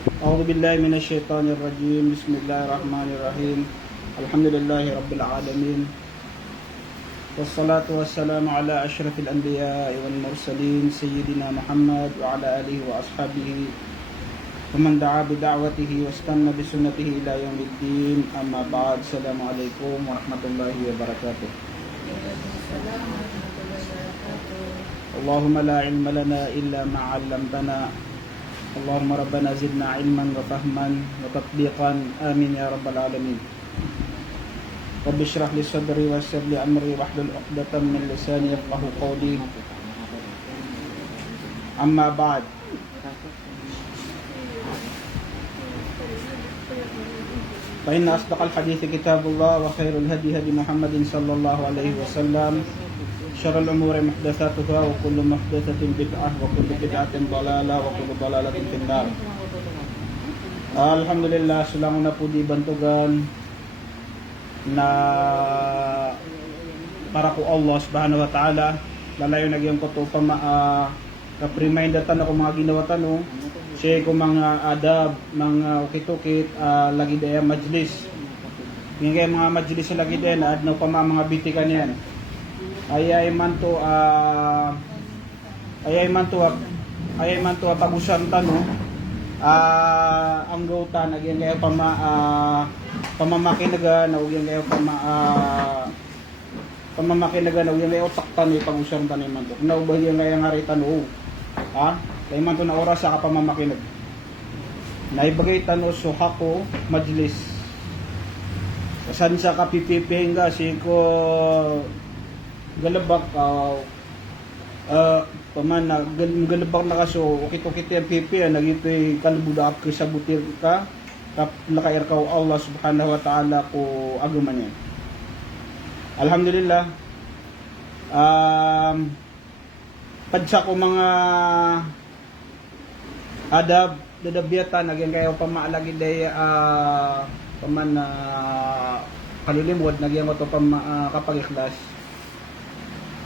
أعوذ بالله من الشيطان الرجيم. بسم الله الرحمن الرحيم. الحمد لله رب العالمين، والصلاة والسلام على أشرف الأنبياء والمرسلين سيدنا محمد وعلى آله وأصحابه ومن دعا بدعوته واستنى بسنته إلى يوم الدين. أما بعد. السلام عليكم ورحمة الله وبركاته. اللهم لا علم لنا إلا ما علمتنا. اللهم ربنا زدنا علما وفهما وتطبيقا. آمين يا رب العالمين. رب اشرح لي صدري ويسر لي أمري واحلل عقدة من لساني يفقهوا قولي. أما بعد. فإن أصدق الحديث كتاب الله، وخير الهدي هدي محمد صلى الله عليه وسلم، شر الأمور محدثاتها، وكل محدثة بدعة، وكل بدعة ضلالة، وكل ضلالة في النار. Alhamdulillah, sulang na po di bantugan na para ko Allah subhanahu wa ta'ala lalayo nagyang ko to reminder tan ako mga ginawa tanong siya ko mga adab, mga ukit-ukit lagi daya majlis yung kaya mga majlis lagi daya na adnaw pa mga bitikan yan ayay man to pag-usan tanong ang gauta nagyang kaya pamamakinaga na ugyang kaya pamamakinaga na ugyang kaya otak tanong pag-usan tanong man to naubah yung kaya nga rin tanong kaya man to na oras sa kapamamakinag naibagay tanong suhako majlis kasan sa kapipiping ka si ko galabak paman na galabak na kaso ukit-ukit yung pipi nagito'y kalbuda ka sa butir ka nakair ka Allah subhanahu wa ta'ala ko aguman yan. Alhamdulillah padsa ko mga adab dadabiyatan nagyang kayo pamaalagi day paman na kalilimod nagyang ko to kapag ikhlas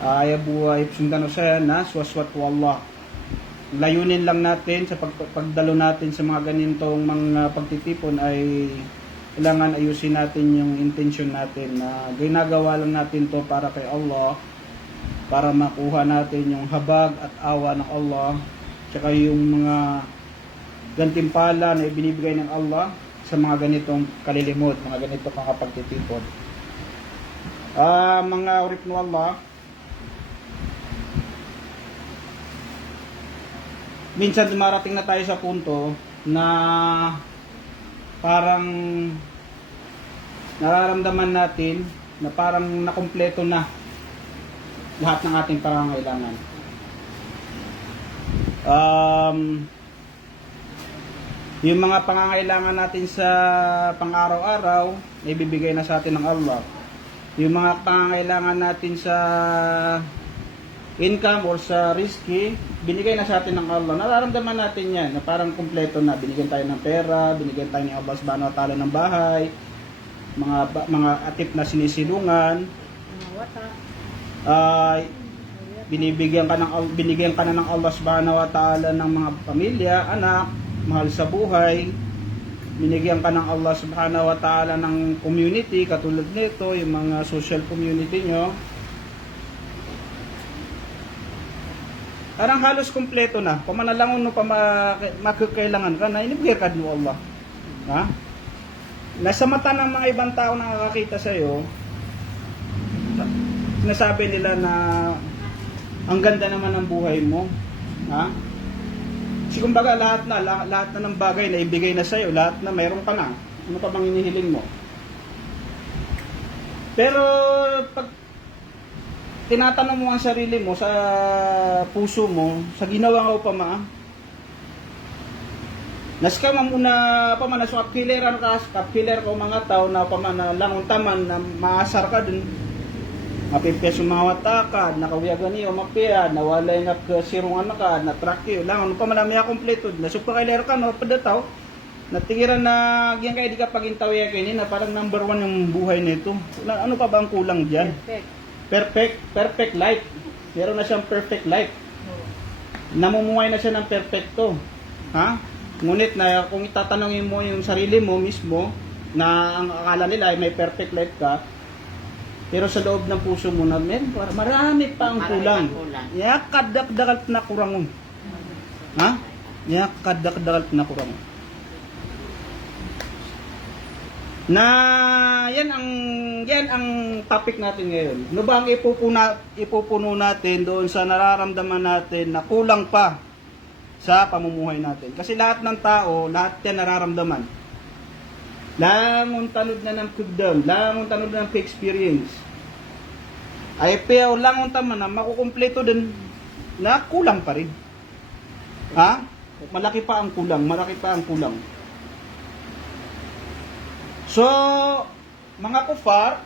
ay buhay sundano saya na swaswat wallah. Layunin lang natin sa pagdalo natin sa mga ganitong mga pagtitipon ay kailangan ayusin natin yung intention natin na ginagawa lang natin to para kay Allah, para makuha natin yung habag at awa ng Allah tsaka yung mga gantimpala na ibinibigay ng Allah sa mga ganitong kalilimot, mga ganitong mga pagtitipon. Mga urip ng Allah, minsan dumarating na tayo sa punto na parang nararamdaman natin na parang nakumpleto na lahat ng ating pangangailangan. Yung mga pangangailangan natin sa pang-araw-araw, ibibigay na sa atin ng Allah. Yung mga pangangailangan natin sa income or sa risky, binigay na sa atin ng Allah. Nararamdaman natin yan na parang kumpleto na. Binigyan tayo ng pera, binigyan tayo ng Allah subhanahu wa ta'ala ng bahay, mga atip na sinisilungan, binigyan ka na ng Allah subhanahu wa ta'ala ng mga pamilya, anak, mahal sa buhay, binigyan ka ng Allah subhanahu wa ta'ala ng community, katulad nito, yung mga social community nyo. Parang halos kumpleto na. Pamanalangon no pa makakailangan ka na, inibigay ka mo Allah. Nasa mata ng mga ibang tao na nakakita sa'yo, sinasabi nila na ang ganda naman ng buhay mo. Kasi kumbaga lahat na ng bagay na ibigay na sa'yo, lahat na mayroon ka na. Ano pa bang inihiling mo? Pero pag tinatanong mo ang sarili mo sa puso mo, sa ginawa ko pa naskama muna pa man so kapkiler ko mga tao na pa man langon taman na maasar ka dun mapipes yung mga wataka nakawiyagan niyo mapia nawalay nga sirungan na ka na track yun langon pa man na kompleto na super kiler ka no padataw natingiran na yan kaya di ka pagintawi kayo na parang number 1 yung buhay nito. Ano pa ba ang kulang dyan? Perfect life. Meron na siyang perfect life. Namumuhay na siya ng perfecto. Ngunit na kung itatanungin mo yung sarili mo mismo, na ang akala nila ay may perfect life ka, pero sa loob ng puso mo na, marami pa ang kulang. Yakadakdakal na kurang. Ha? Yakadakdakal na kurang. Na yan ang topic natin ngayon. Ano ba ang ipupuno natin doon sa nararamdaman natin na kulang pa sa pamumuhay natin? Kasi lahat ng tao, lahat yan nararamdaman. Langon tanod na ng kugdam, langon tanod na ng experience. Ay pero langon tama na makukumpleto din na kulang pa rin. Ha? Malaki pa ang kulang, malaki pa ang kulang. So, mga kufar,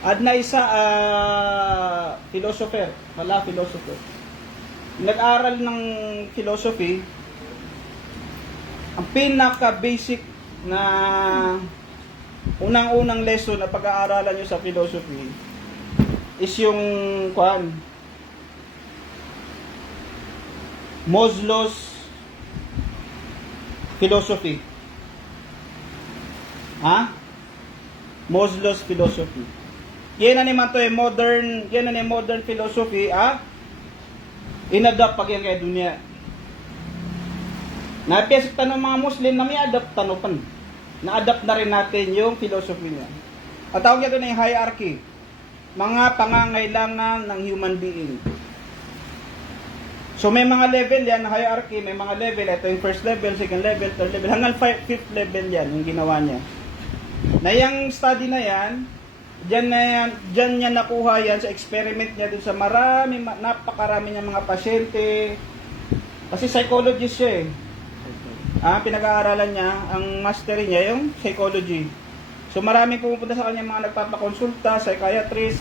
ad na isa philosopher, nag-aral ng philosophy, ang pinaka-basic na unang-unang lesson na pag-aaralan nyo sa philosophy is yung Maslow's philosophy. Ha? Maslow's philosophy. Yan na naman to modern philosophy, inadapt pag yan kay dunia. Napiyasik tanong mga Muslim na may adapt tanopan. Na-adapt na rin natin yung philosophy niya. At tawag niya doon na yung hierarchy. Mga pangangailangan ng human being. So may mga level yan, hierarchy, may mga level. Ito yung first level, second level, third level. Hanggang fifth level yan, yung ginawa niya. Na yung study na yan, dyan niya nakuha yan sa experiment niya dun sa napakarami niya mga pasyente. Kasi psychologist siya eh. Pinag-aaralan niya, ang mastery niya yung psychology. So maraming pumupunta sa kanya mga nagpapakonsulta, psychiatrist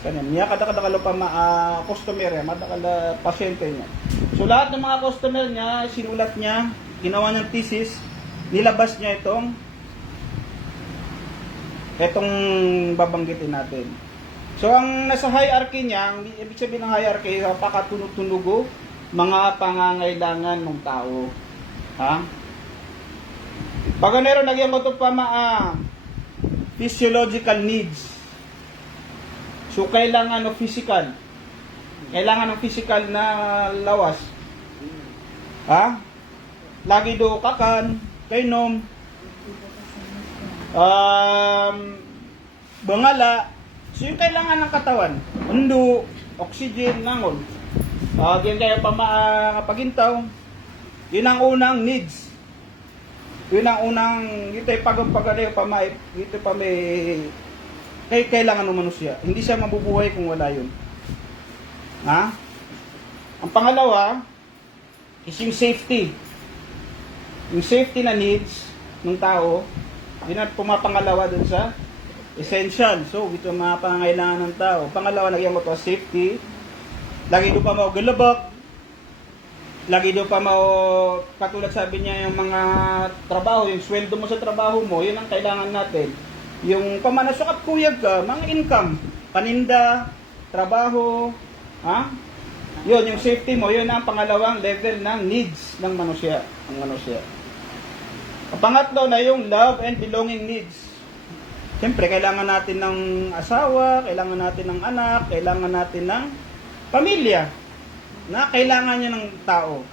kanya. Niya kada-kadakalo pa customer niya, madakala pasyente niya. So lahat ng mga customer niya, sinulat niya, ginawa niyang thesis, nilabas niya itong babanggitin natin. So ang nasa hierarchy niya, ang ibig sabihin ng hierarchy, pakatunog-tunugo, mga pangangailangan ng tao. Ha? Pag meron nagyan mo ito pa physiological needs. So kailangan ng physical. Kailangan ng physical na lawas. Ha? Lagi do kakan, kainom, bangala. So yung kailangan ng katawan, undo, oxygen, nangon. Diyan kayo pa makapagintaw. Yun ang unang needs. Yun ang unang, ito ay pagpagalayo pa ito pa may kailangan ng manusia. Hindi siya mabubuhay kung wala yun. Ha? Ang pangalawa is yung safety. Yung safety na needs ng tao, yun ang pumapangalawa dun sa essential. So, ito ang mga pangangailangan ng tao. Pangalawa, nagyan mo to safety. Lagi doon pa galabak. Lagi doon pa katulad sabi niya yung mga trabaho, yung sweldo mo sa trabaho mo, yun ang kailangan natin. Yung pamanasok at kuyag ka, mga income, paninda, trabaho, yun, yung safety mo, yun ang pangalawang level ng needs ng manusia. Ang pangatlo na yung love and belonging needs. Siyempre, kailangan natin ng asawa, kailangan natin ng anak, kailangan natin ng pamilya na kailangan niya ng tao.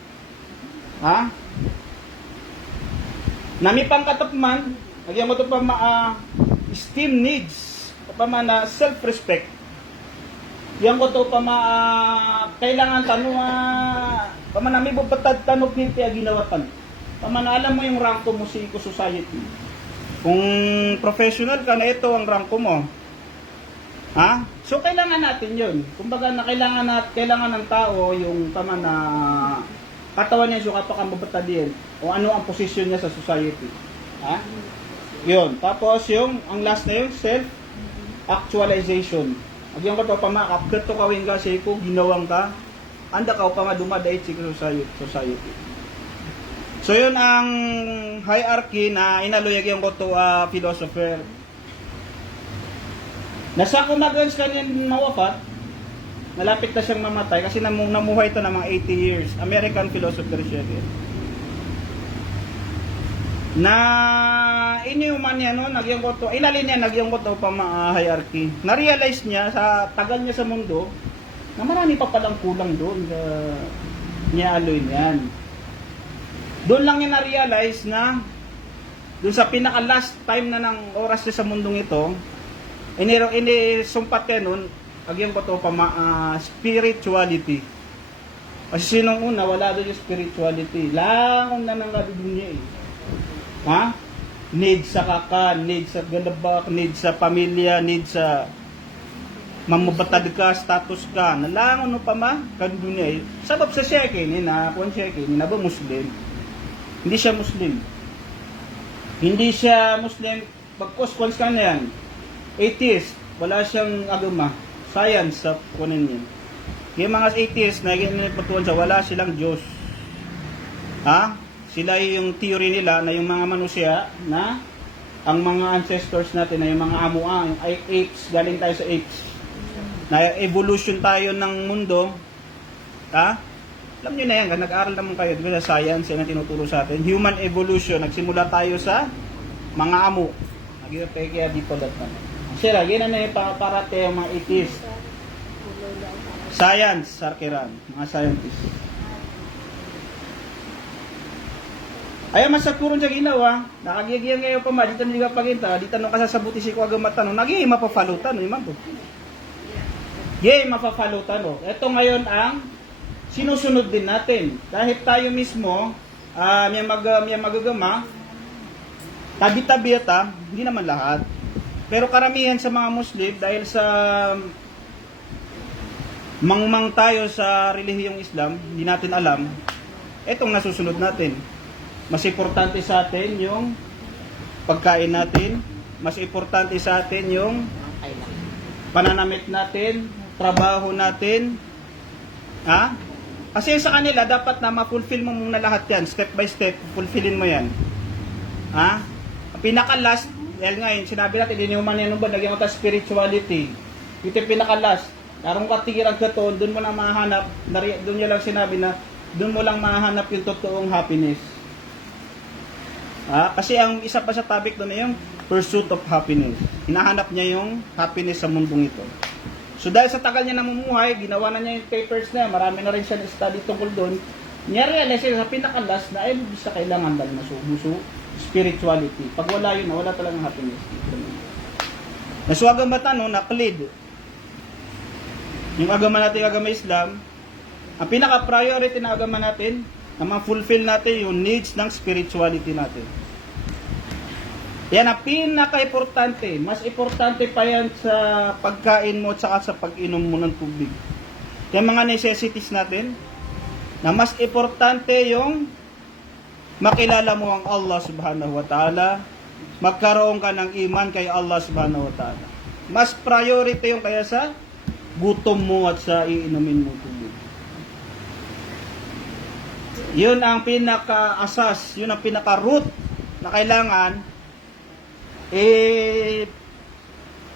Ha? Nami pang katapman, nagyan mo ito pa esteem needs, pa na self-respect. Yan ko ito pa kailangan tanong, pa nami bupatad tanong niti ginawatan. Pa alam mo yung ranko mo sa society. Kung professional ka na, ito ang ranko mo. Ha? So kailangan natin 'yun. Kumbaga na kailangan ng tao yung na katawan niya so kapag mabatadiin o ano ang posisyon niya sa society. Ha? 'Yun. Tapos yung ang last na yung self actualization. Agyan ko to pamakap to kawin ka say ko ginawang ka anda ka pa dumadait sa society. So 'yun ang hierarchy na inaluyag ko to philosopher. Nasa kumagans kanyan mawafat, malapit na siyang mamatay kasi namuhay ito ng mga 80 years. American philosopher siya. na inyo man yan, no, nagyang ko to, ilalin niya, nagyang ko to pa hierarchy. Na-realize niya sa tagal niya sa mundo, na marami pa palang kulang doon sa niya aloy niyan. Doon lang niya na-realize na doon sa pinaka-last time na ng oras niya sa mundong ito, sumpat niya nun, nagyang ko to pa spirituality. Kasi sinong una, wala doon yung spirituality. Langon na nang dunya eh. Ha? Need sa kakan, need sa galabak, need sa pamilya, need sa mamabatad ka, status ka. Nalangon no pa ma, kandunya eh. Sabab sa shekin, kung shekin, ba Muslim? Hindi siya Muslim. Hindi siya Muslim, pagkos ka na yan. Atheist, wala siyang agama. Science sa kunin niya. Yung mga atheist, patuan sa wala silang Diyos. Ha? Sila yung theory nila na yung mga manusia na ang mga ancestors natin na yung mga amuang, ay apes, galing tayo sa apes. Na evolution tayo ng mundo. Ha? Alam nyo na yan, nag-aaral naman kayo diba, sa science, yan ang tinuturo sa atin. Human evolution, nagsimula tayo sa mga amo. Kaya dito lahat naman. Sira, gina na yung parate yung mga atheist. Science, sarkiran, mga scientists. Ayaw masagkuron sa ginawa, nakagigyan ngayon pa ma, dito nila paginta, dito nung kasasabuti si Kuwaga Matano, nagiging mapafalutan, iman to. Yay, mapafalutan, no. Ito ngayon ang sinusunod din natin. Dahil tayo mismo, may magagama, tabi-tabi ata, hindi naman lahat. Pero karamihan sa mga Muslim, dahil sa mangmang tayo sa relihiyong Islam, hindi natin alam, etong nasusunod natin. Mas importante sa atin yung pagkain natin, mas importante sa atin yung pananamit natin, trabaho natin. Ha? Kasi sa kanila dapat na ma-fulfill mo muna lahat yan, step by step, fulfillin mo yan. Ha? Pinaka-last, dahil ngayon, sinabi natin, hindi naman yan ba, nagyang ka spirituality. Ito yung pinaka-last. Karong katigiran ka to, doon mo lang mahanap, doon nyo lang sinabi na, doon mo lang mahanap yung totoong happiness. Kasi ang isa pa sa topic doon ay yung pursuit of happiness. Hinahanap niya yung happiness sa mundong ito. So dahil sa tagal niya namumuhay, ginawa na niya yung papers na, marami na rin siya na-study tungkol doon. Niya-realize sa pinaka-last na ay sa kailangan dahil masubuso spirituality. Pag wala yun, wala talagang happiness. Nasuwagang bata, no, naklid. Yung agama natin, agama Islam, ang pinaka-priority na agama natin, na ma-fulfill natin yung needs ng spirituality natin. Yan ang pinaka-importante. Mas importante pa yan sa pagkain mo at saka sa pag-inom mo ng tubig. Yung mga necessities natin, na mas importante yung makilala mo ang Allah subhanahu wa ta'ala, magkaroon ka ng iman kay Allah subhanahu wa ta'ala. Mas priority yung kaya sa gutom mo at sa iinumin mo tubig. Yun ang pinaka-asas, yun ang pinaka-root na kailangan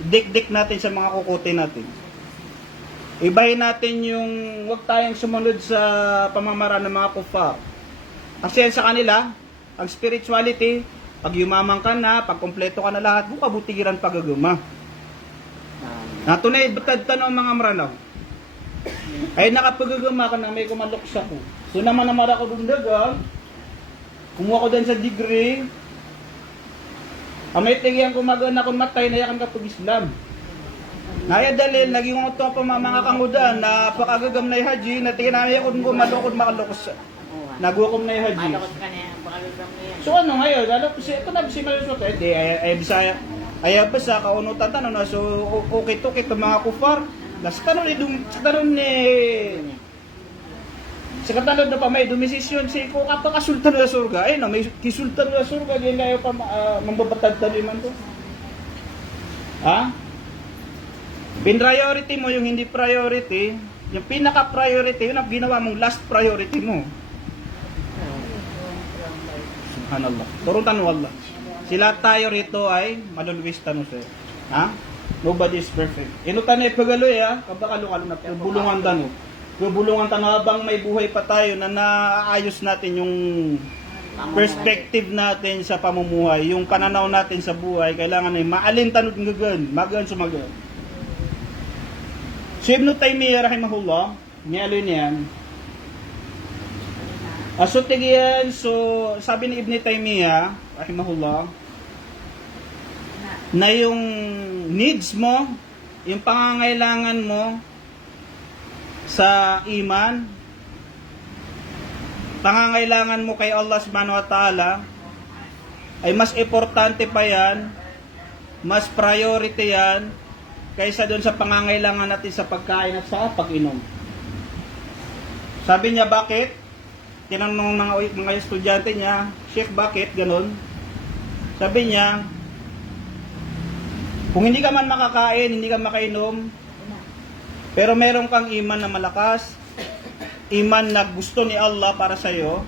dik-dik natin sa mga kukuti natin. Ibahin natin yung huwag tayong sumunod sa pamamaraan ng mga kufar. Kasi sa kanila, ang spirituality, pag yumaman ka na, pag kompleto ka na lahat, buka butigiran pagaguma. Natunay, batad tanong mga maranaw. Ay nakapagagama ka na may kumaloksa ko. So naman ako doon daga, kumuha ko din sa degree, amay tigyan ko magana kung matay na yakan kapag Islam. Naya dalil, naging ito pa mga kangudan na pakagagam na yung haji, na tingnan ko kung malukod makalokos. Nagukom na yung haji. So ano ngayon, ito na si Malusot, ay Bisaya, ay basa kaunutan tanong na, so okay to mga kufar. Las kanon ni sa katalod na pa may dumisisyon si ko kapag kasultan na surga ay na may kisultan na surga din kayo pa mambabatad tali man to. Ha? Priority mo yung hindi priority, yung pinaka priority yun ang ginawa mong last priority mo. Subhanallah. Turutan mo Allah. Sila tayo rito ay maluluwis tanong sa'yo. Ha? Nobody is perfect. Inutan na ipagaloy ha, kabakalo-kalo na bulungan tanong. Yung bulungan tanong habang may buhay pa tayo na naayos natin yung perspective natin sa pamumuhay, yung pananaw natin sa buhay, kailangan ay maalintanod ngagan, magan sumagan. Si Ibn Taymiyyah rahimahullah, niyalo niyan, aso tigiyan, so sabi ni Ibn Taymiyyah rahimahullah, na yung needs mo, yung pangangailangan mo sa iman, pangangailangan mo kay Allah subhanahu wa ta'ala, ay mas importante pa yan, mas priority yan, kaysa doon sa pangangailangan natin sa pagkain at sa pag-inom. Sabi niya, bakit? Tinanong ng mga estudyante niya, Sheikh, bakit ganun? Sabi niya, kung hindi ka man makakain, hindi ka makainom, pero meron kang iman na malakas, iman na gusto ni Allah para sa iyo,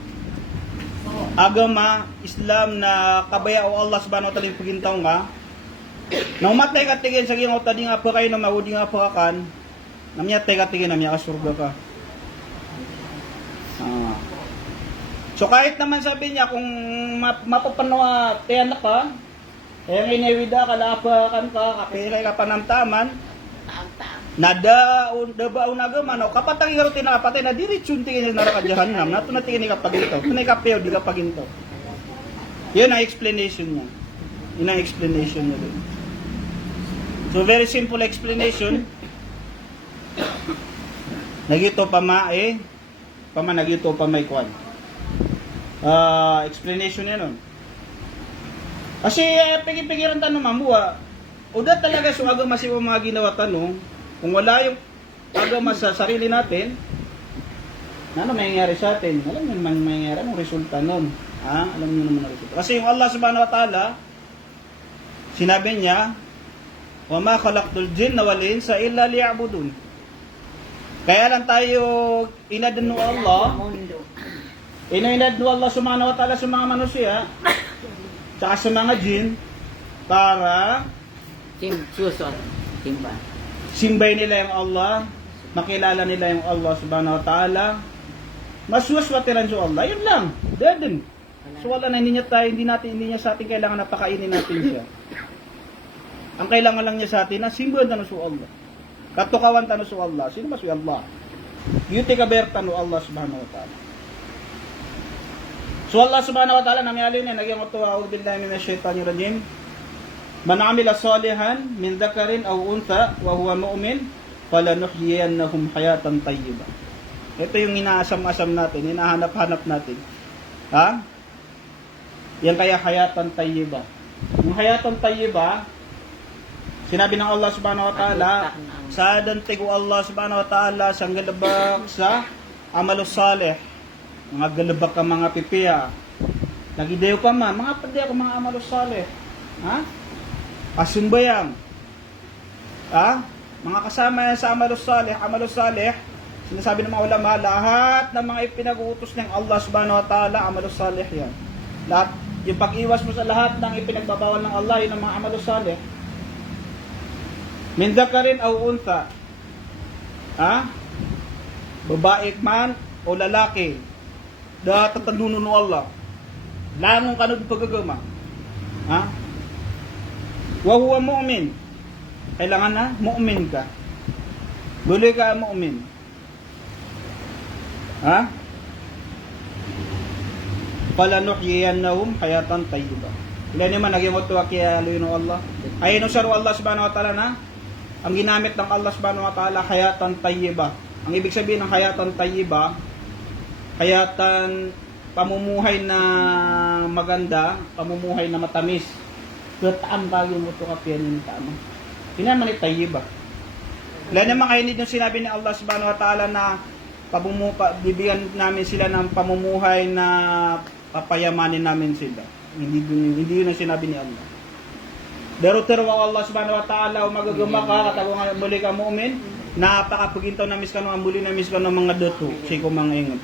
agama, Islam na kabaya o Allah subhanahu wa ta'ala yung pagintaw nga, nang matay ka tigin sa gingaw tadi nga pa kayo na maudi nga pa kakan, namiyatay ka tigin, namiyaka surga ka. So kahit naman sabi niya, kung mapapanawa, tiyan na ka, kaya nginewida ka, lapakan ka, kapilay ka panamtaman, dabaw na gaman, o kapatang igaro tinakapatay na diritsun tingin na nakadyahanam, nato na tingin ikapaginto, tunay kapew, di kapaginto. Yun ang explanation niya. Yun ang explanation niya doon. So very simple explanation. Nagito nagito pa may kwan. Explanation niya nun. Kasi pigiran tanong mamuha. Uda talaga so agama si mga ginawa tanong, kung wala yung agama sa sarili natin, ano mangyayari sa atin? Alam niyo naman mangyayari ang resulta nun. Alam niyo naman ang resulta. Kasi yung Allah subhanahu wa ta'ala, sinabi niya, wa ma khalaqtul jinna wal insa illa liya'budun. Kaya lang tayo inadan ng Allah, inadan ng Allah subhanahu wa ta'ala sa mga manusia, tsaka sa mga jin, para simbay nila yung Allah, makilala nila yung Allah subhanahu wa ta'ala, maswaswatiran sa Allah, yun lang, dadin. So wala na, hindi niya sa atin kailangan napakainin natin siya. Ang kailangan lang niya sa atin na simbahan tanong sa Allah. Katukawan tanong sa Allah. Sino mas Allah? Beauty kaber tanong Allah subhanahu wa ta'ala. So Allah subhanahu wa ta'ala namiyali niya, nagyang ito, a'udhu billahi minash shaitanir rajim. Man amila salihan min dhakarin aw untha wa huwa mu'min falanuhyiyannahum hayatan tayyibah. Ito yung inaasam-asam natin, hinahanap-hanap natin. Ha? Yan kaya hayatan tayyibah. Yung hayatan tayyibah, sinabi ng Allah subhanahu wa ta'ala, sa dantigo Allah subhanahu wa ta'ala, sa galabak sa amalus salih, mga galabak ka mga pipiya, nagidayo pa mga padya ka mga amalus salih, ha? Asunbayang, ha? Mga kasama yan sa amalus salih, sinasabi ng mga ulama, lahat ng mga ipinag-uutos ng Allah subhanahu wa ta'ala, amalus salih yan. Lahat, yung pag-iwas mo sa lahat ng ipinagbabawal ng Allah, yun ang mga amalus salih. Min dhakarin aw untha, babae man o lalaki, tatandunun ng Allah, langong kanod pagagama, wa huwa mu'min, kailangan na mu'min ka, guli ka mu'min, falanuhyiyannahum hayatan tayyibah. Ilan naman naging matuwa kaya aluin ng Allah, ayun ang saro Allah subhanahu wa ta'ala na ang ginamit ng Allah subhanahu wa ta'ala, hayatan tayyibah. Ang ibig sabihin ng hayatan tayyibah, hayatan, pamumuhay na maganda, pamumuhay na matamis. Taam bagay mo ito kapiyan yung tama. Pinaman ni tayyibah. Wala naman kainid yung sinabi ni Allah subhanahu wa ta'ala na bibigyan namin sila ng pamumuhay na papayamanin namin sila. Hindi yun ang sinabi ni Allah. Pero wa Allah subhanahu wa ta'ala magagama ka katagungan muli ka mu'min, napakapagintaw na mis ka nung muli na mis ka ng mga doto, siko mga ingat.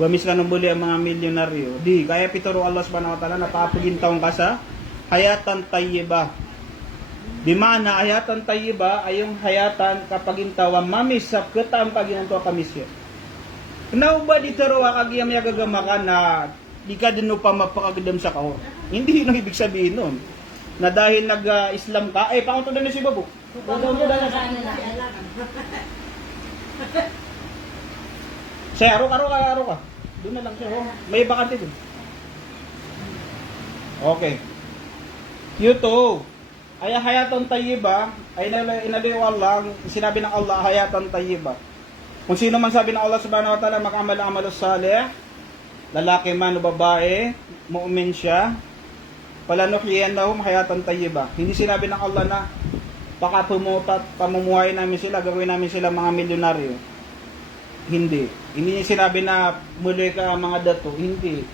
Bamis ka nung muli ang mga milyonaryo. Di kaya pituro Allah subhanahu wa ta'ala napapagintaw ka sa hayatan tayyibah. Di mana hayatan tayyibah ay yung hayatan kapagintaw mamis sa ketam paginanto kamisya. Now ba di tero akagiyam yagagama ka na di ka din pa mapakagdam sa kahor. Hindi yun ang ibig sabihin nun. Na dahil nag-Islam ka, pakunto na si Babu. Say, aro ka. Doon na lang siya. Oh. May bakante doon. Okay. Q2. Ay hayatan tayyiba, ay inaliwal lang, sinabi ng Allah, hayatan tayyiba. Kung sino man sabi ng Allah subhanahu wa ta'ala, makamal-amal salih, lalaki man o babae, mu'min siya, palanuhiyannahum hayatan tayyiba. Hindi sinabi ng Allah na, baka pamumuhay namin sila, gagawin namin sila mga milyonaryo. Hindi. Hindi sinabi na, muli ka mga dato. Hindi.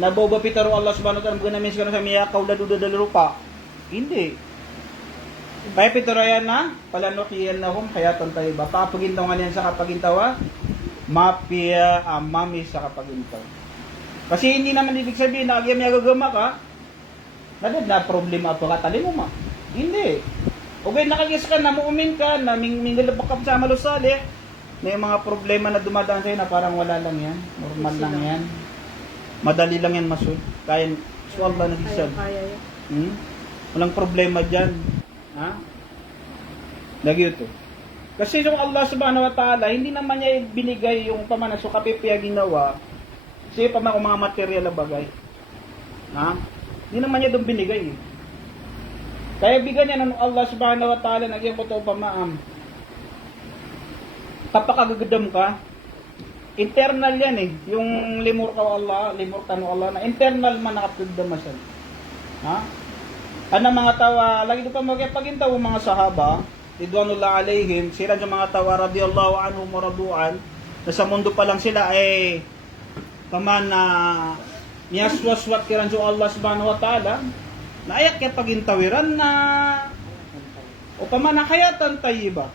Naboba pitaro Allah subhanahu wa ta'ala, mga namin sila sa miyakaw ladudadalupa. Hindi. Kaya piturayan na, palanuhiyannahum hayatan tayyiba. Papagintaw nga niyan sa kapagintawa, mapia mami sa kapagintaw. Kasi hindi naman ibig sabihin na agyam yagagama ka, na problema pa katali mo ma. Hindi. Okay, nakagis ka na, muumin ka, na mingalabak ka sa malusali, may mga problema na dumadaan sa'yo na parang wala lang yan, normal lang yan. Madali lang yan masud. Kaya, swalla na hisab. Walang problema dyan. Ha? Lagi ito. Kasi yung Allah subhanahu wa ta'ala, hindi naman niya binigay yung pamanaso kapipiya ginawa kasi pa mga material na bagay. Ha? Hindi naman niya doon binigay. Kaya bigyan niya ng Allah subhanahu wa ta'ala, nagyan ko ito pamaam. Kapakagagadam ka, internal yan eh. Yung limur ka Allah, limur ka no Allah, na internal man nakapagdamasan. Ha? Ano mga tawa, lagi ito pa magpagintaw mga sahaba, ridwanullah alaihim, sila yung mga tawa radiyallahu anhum maradu'an, na sa mundo pa lang sila ay paman na niyaswaswat kiran sa Allah subhanahu wa ta'ala, na ayak kaya pagintawiran na o paman na hayatan tayyiba.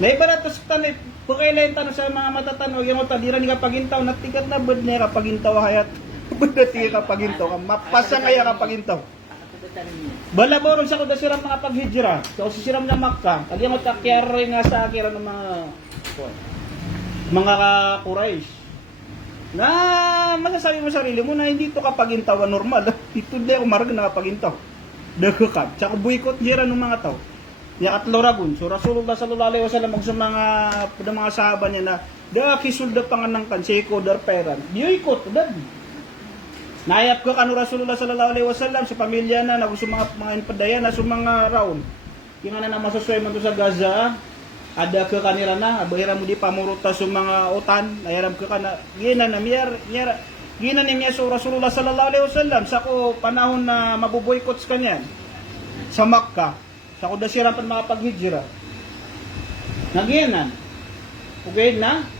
Na iba na ito sa tanay, pagkailayin tanong sa mga matatanaw, yung tadiran nga pagintaw, natikat na bad niya kapagintaw hayat, bad na tiga kapagintaw, mapasa kaya kapagintaw. Bala mo rin sa kuda siram mga paghijra. So siram na Makkah. Aliyan mo takyari nga sa akira ng mga Quraysh. Na masasabi mo sarili mo na hindi to kapagintawan normal. Ito di ako marag na kapagintaw. Dagkakab. Tsaka buikot jira ng mga tao. Niya atloragun. So Rasulullah sallallahu alaihi wasallam sa mga sahaba niya na dakisulda panganangkan seko dar peran. Buikot dad. Nayap ko kanu Rasulullah sallallahu alaihi wasallam sa pamilya na gusto mga padaya na sa mga round. Kinga na masusoy man to sa Gaza, ada ke kanira na abahira mo di pamuruta sa mga utan, nayaram ka kana gina na gina ni miya sa Rasulullah sallallahu alaihi wasallam sa ko panahon na mabuboykot kanyan sa Makkah. Sa ko dasiran pa makapaghijra. Naginan. Okay na?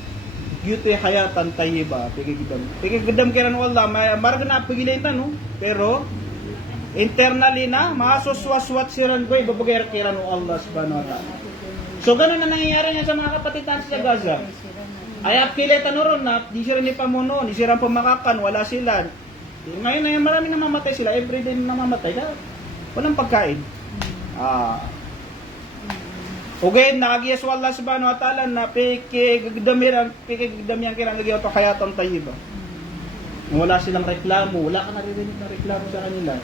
Yuti hayatan tayyiba, pigigdam kiran wala, marag na pigilay no? Pero internally na masuswaswat siran ko ibabagay kiran Allah subhanahu wa ta'ala. So ganun na nangyayari niya sa mga kapatid natin sa Gaza. Ay apkileta no ron na di sila ni pamuno, di sila pamakakan, wala sila. Ngayon na marami namamatay sila, everyday namamatay, walang pagkain. Okay, nakagiyas wala subhanahu wa ta'ala na pikigdamiran kiran nagyaw to hayatan tayyiba. Wala silang reklamo, wala ka naririnig na reklamo sa kanila.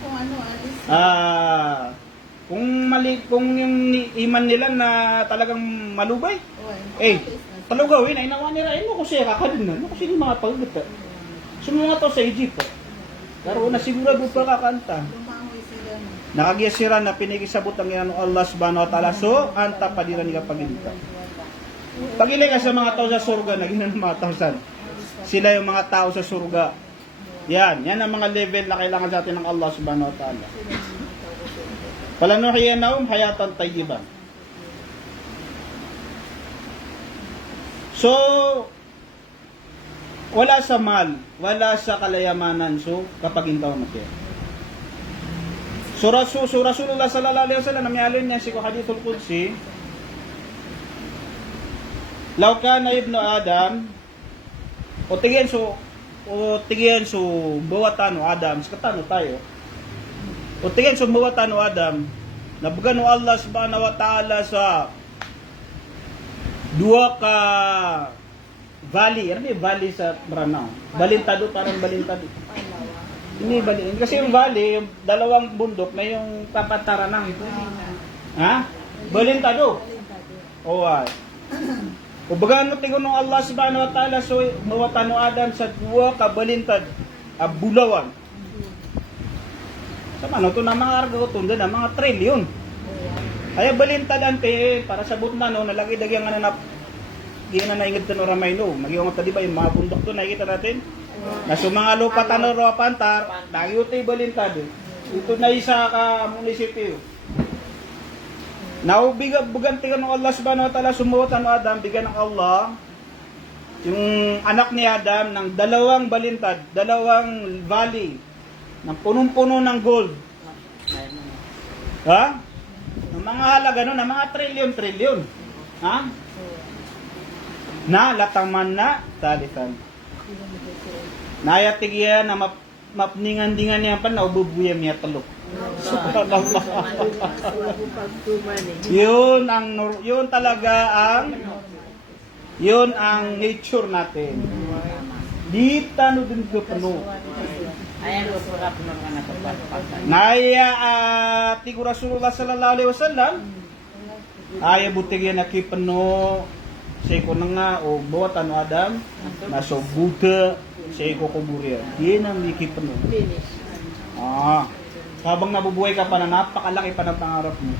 Kung ano, alis. Kung yung iman nila na talagang malubay. Talugawin ay nawa nila, mo kasi kakadun na, kasi yung mga pagdata. So mga to sa Egypt. Pero na sigurado pa kakanta. Nakagyasira na pinigisabot ang yan ng Allah subhanahu wa ta'ala. So, anta padiran nila paginta. Pagilay ka sa mga tao sa surga, naging ng mga tausan. Sila yung mga tao sa surga. Yan ang mga level na kailangan sa atin ng Allah subhanahu wa ta'ala. Palanuhiyannahum hayatan tayyiban. So, wala sa mal, wala sa kalayamanan. So, kapagintaw na siya. So Rasulullah sallallahu alaihi wasallam namiyalin niya si hadithul qudsi, law kana ibnu Adam o tigyan so bawatan o Adam skatano tayo o tigyan so bawatan o Adam nabugan o Allah subhanahu wa ta'ala sa dua ka valley. Ano yung valley sa Maranao? Balintado, parang balintado. Hindi valley. Kasi yung valley, yung dalawang bundok, may yung Tapantaranang. Ha? Balintado. Oo ay. Ubagaan mo tingon ng Allah subhanahu wa ta'ala so mawatano Adam sa duwa ka balintad bulawan. Sa mano to na mga argo to na mga trilyon. Ay balintad ante para sa butna no nalagi dagyang nga na di na naingid to ramay no. Nagyong ta di ba yung mga bundok to nakikita natin. Na sa mga lupa tanor o pantar, nagyutay balintad. Ito na isa ka munisipyo. Now, buganti ka ng Allah subhanahu wa ta'ala, sumuwatan ng Adam, bigyan ng Allah, yung anak ni Adam ng dalawang balintad, dalawang valley, ng punong-puno ng gold. Ha? Ng mga halaga nun, ng mga trilyon. Ha? Na, lataman na, talikan. Nayatigyan na mapningan-dingan niya pa, naububuyam niya talok. Subhanallah. Yun talaga ang nature natin. Di tano din ko puno. Ayan, surap na nga nakapagpagpag. Naya tigo Rasulullah sallallahu alaihi wasallam. Aya butigyan na kipano say ko na nga o buwat ano Adam naso buta say ko kuburiya. Di na mikipano. Habang nabubuhay ka pa na napakalaki pa ng pangarap mo.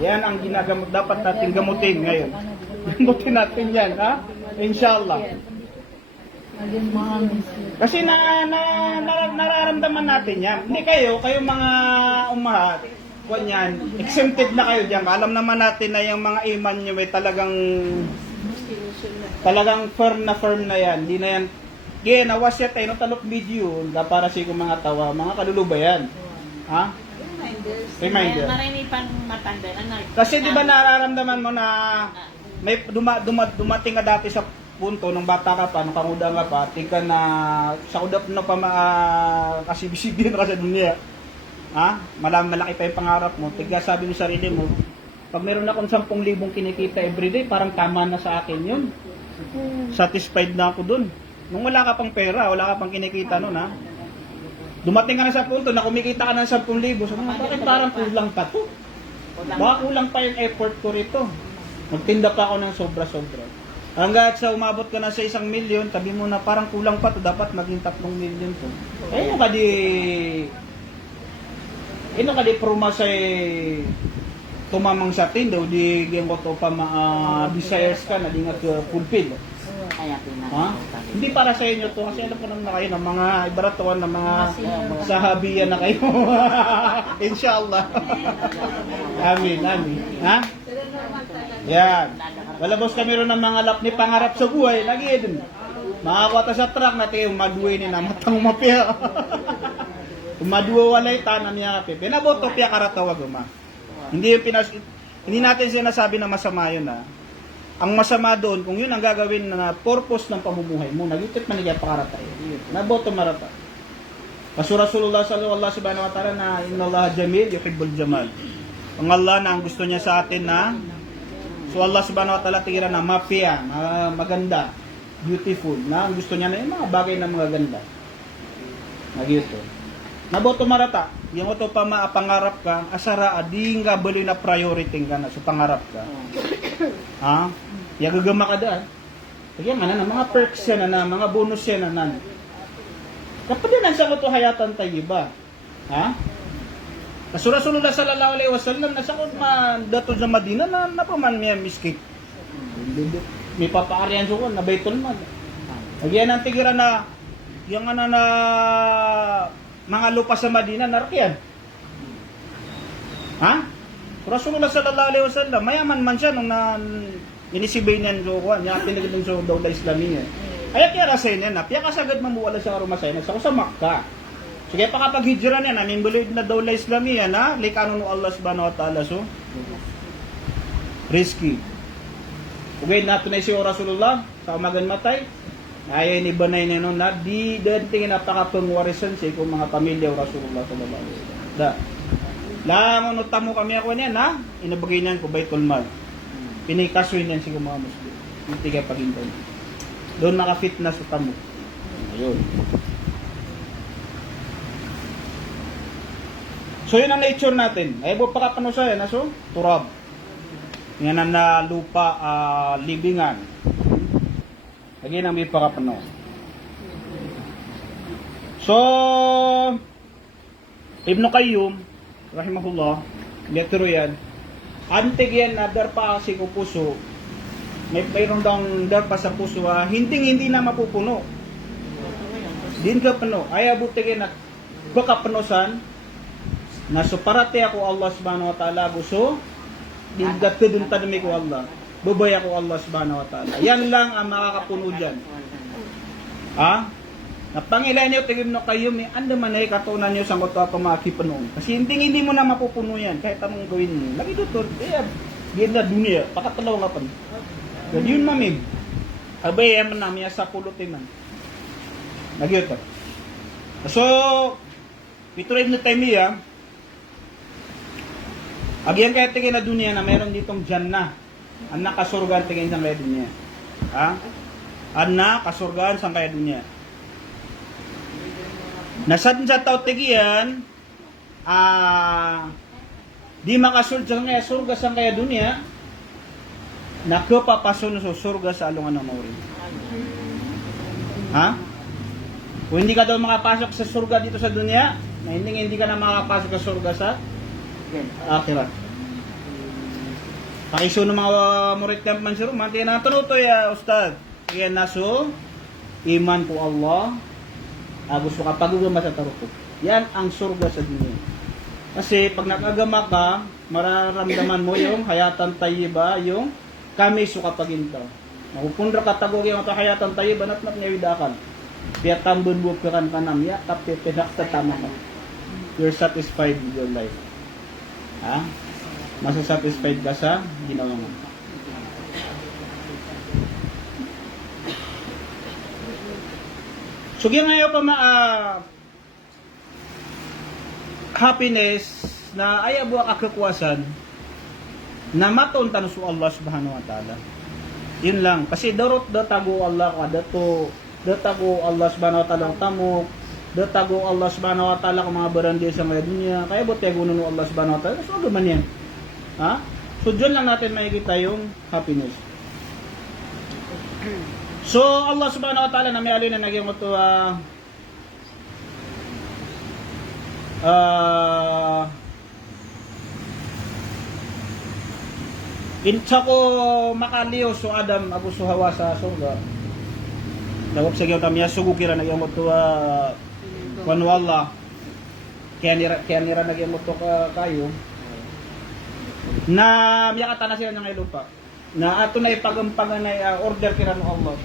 Yan ang ginagamot. Dapat natin gamutin ngayon. Gamutin natin yan, ha? Inshallah. Kasi nararamdaman natin yan. Hindi kayo mga umahat, kanyan, exempted na kayo dyan. Alam naman natin na yung mga iman nyo may talagang firm na yan. Hindi na yan. Kaya nawas yan tayo, talok video, para sa mga tawa, mga kaluluba yan. Ha? Reminder. Marami pang matanda na. Kasi di ba nararamdaman mo na may dumating ka dati sa punto ng bata ka pa, nung kanguda ka pa, tingka na sa udap na pa kasibisibin ka sa dunia. Ha? Malaki pa yung pangarap mo. Tingka sabi mo sa sarili mo, pag meron akong 10,000 kinikita everyday, parang tama na sa akin yun. Satisfied na ako dun. Nung wala ka pang pera, wala ka pang kinikita nun ha. Dumating ka na sa punto na kumikita ka ng 10,000. So, bakit parang kulang pa to? Baka kulang pa yung effort ko rito. Magtinda pa ako ng sobra-sobra. Hanggat sa umabot ka na sa 1 milyon, tabi mo na parang kulang pa to. Dapat maging 3 milyon to. Eh, yung kadi pruma sa tumamang sa atin daw, di ganyan ko to pa desires ka na di nga fulfill. Ha? Hindi para sa inyo to kasi alam ko naman na kayo ng mga ibaratuan ng mga sahabiyan na kayo. Inshallah. Amin. Ha? Yan. Walabos kami ron ng mga lap ni pangarap sa buhay. Lagi din. Makakuha ta sa truck natin yung maduwi ni na matang mapya. Kung maduwa walay tanan niya kape. Pinaboto pya karatawag ma. Hindi natin sinasabi na masama yun ha. Ang masama doon, kung yun ang gagawin na purpose ng pamumuhay mo, nagitip man niya pakarata yun. Naboto marata. Kasi Rasulullah sallallahu subhanahu wa ta'ala na inna Allah jamil, yuhibbul jamal. Ang Allah na ang gusto niya sa atin na so Allah subhanahu wa ta'ala tira na mapya, na maganda, beautiful, na ang gusto niya na yung mga bagay na mga ganda. Nagito. Naboto marata. Yung ito pa maapangarap ka, asara ading nga bali na priority ka na sa pangarap ka. Ha? Yagagama ka daan. Kaya nga na, mga perks yan na, mga bonus yan na. Kapag yan ang sakot o hayatan tayo ba? Ha? Kasi Rasulullah sallallahu alaihi wasallam, nasakot man dato sa Madina na napaman niya miskit. May papaarian ko na Baitul Mal. Kaya ang tigiran na, yung na mga lupa sa Madina, narakyan. Ha? Rasulullah sallallahu alaihi wasallam, mayaman man siya nung inisibay niyan so niya tinigdong sa Dawla Islamiyya. Ay kaya rasen niya na, piya kasagad mamuwala sa Rumasay na sa Makkah. Sige pa kapag hijra niya na, minbulid na Dawla Islamiyya na, likano no Allah subhanahu wa ta'ala so risky. Okay, natunay si Rasulullah sa umagan matay. Ay ni banay na nun na di dating napakapangwarisan sa ikong mga pamilya Rasulullah sallallahu alaihi wasallam. Da. Lamang nutamo kami ako niyan ha, inabagay niyan ko Baitul Mal. Pinikaswin niyan siguro mga Muslim. Hindi kaya paghintay. Doon makafit na sa tamo. Ayun. So yun ang nature natin. Ay po pakapanusay na so turab. Yan ang na lupa libingan. Lagi nang may pakapano. So Ibn Qayyum rahimahullah, metro yan. Antig yan na darpa kasi ko puso. Mayroon daw darpa sa puso hindi na mapupuno. Din ka pano. Ay abutigin na baka panosan na suparate ako Allah subhanahu wa ta'ala gusto din gatudun tanami ko Allah. Babay ako Allah subhanahu wa ta'ala. Yan lang ang makakapuno dyan. Napangilan niyo tigim no kayo may ando man ay katunan niyo sa moto pa makipuno. Kasi hindi mo na mapupuno yan kahit anong gawin mo. Lagi dito, di na dunia, pakatalaw nga pa. Jadi yun mamig. Abay man namin sa pulutin man. Lagi ito. So, ituloy na tayo niya. Agyan kaya tingin na dunia na meron ditong Jannah. Ang nakasurgan tingin sa kaya dunia. Ang nakasurgan sa kaya dunia. Nasad sa tao tigiyan, di makasurga sa kaya surga sa kaya dunia, nakapapasun sa surga sa alungan ng maurin. Kung hindi ka daw makapasok sa surga dito sa dunia, na hindi ka na makapasok sa surga sa akhirat. Pakiso ng mga murid ng mansur, mantiyan na tunuto ya ustad. Kaya naso, iman po Allah, gusto ka pagugama sa taruko. Yan ang surga sa dunia. Kasi pag nakagama ka, mararamdaman mo yung hayatan tayyiba, yung kami suka pagintaw. Makupundra ka tagog yung hayatan tayyiba, natnat niya widakan. Kaya tambun mo piran ka nam, ya tapi pinakta tama ka. You're satisfied with your life. Masasatisfied ka sa ginawa mo. So ngayon pa happiness na ay abuak akakwasan na matuntan sa Allah subhanahu wa ta'ala. Yun lang. Kasi darot datago Allah ka datago Allah subhanahu wa ta'ala ang tamok, datago Allah subhanahu wa ta'ala kung mga barangay sa mga dunya. Kaya bote guno Allah subhanahu wa ta'ala. So man yan. So dyan lang natin makikita yung happiness. So, Allah subhanahu wa ta'ala na may alin na nagyang ito insa ko makaliw so Adam ako suhawa sa surga. Dawag sa gyud tamya sugukira nagyang ito wanu Allah. Kaya nira nagyang ito kayo na miyakata na sila ng lupa. Na ato na ipagampangan na order kira ng Allah.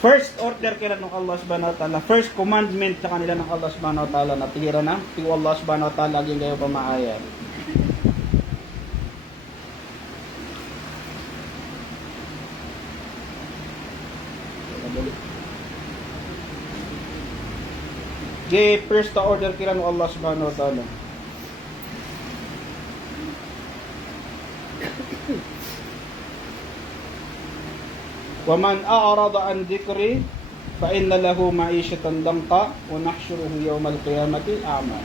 First order kira ng Allah subhanahu wa ta'ala. First commandment sa kanila ng Allah subhanahu wa ta'ala na tira na ti Allah subhanahu wa ta'ala aging kayo pamaaya. First order kira ng Allah subhanahu wa ta'ala. وَمَنْ أَعْرَضَ عَنْ ذِكْرِي فَإِنَّ لَهُ مَعِيشَةً ضَنْكًا وَنَحْشُرُهُ يَوْمَ الْقِيَامَةِ أَعْمَى.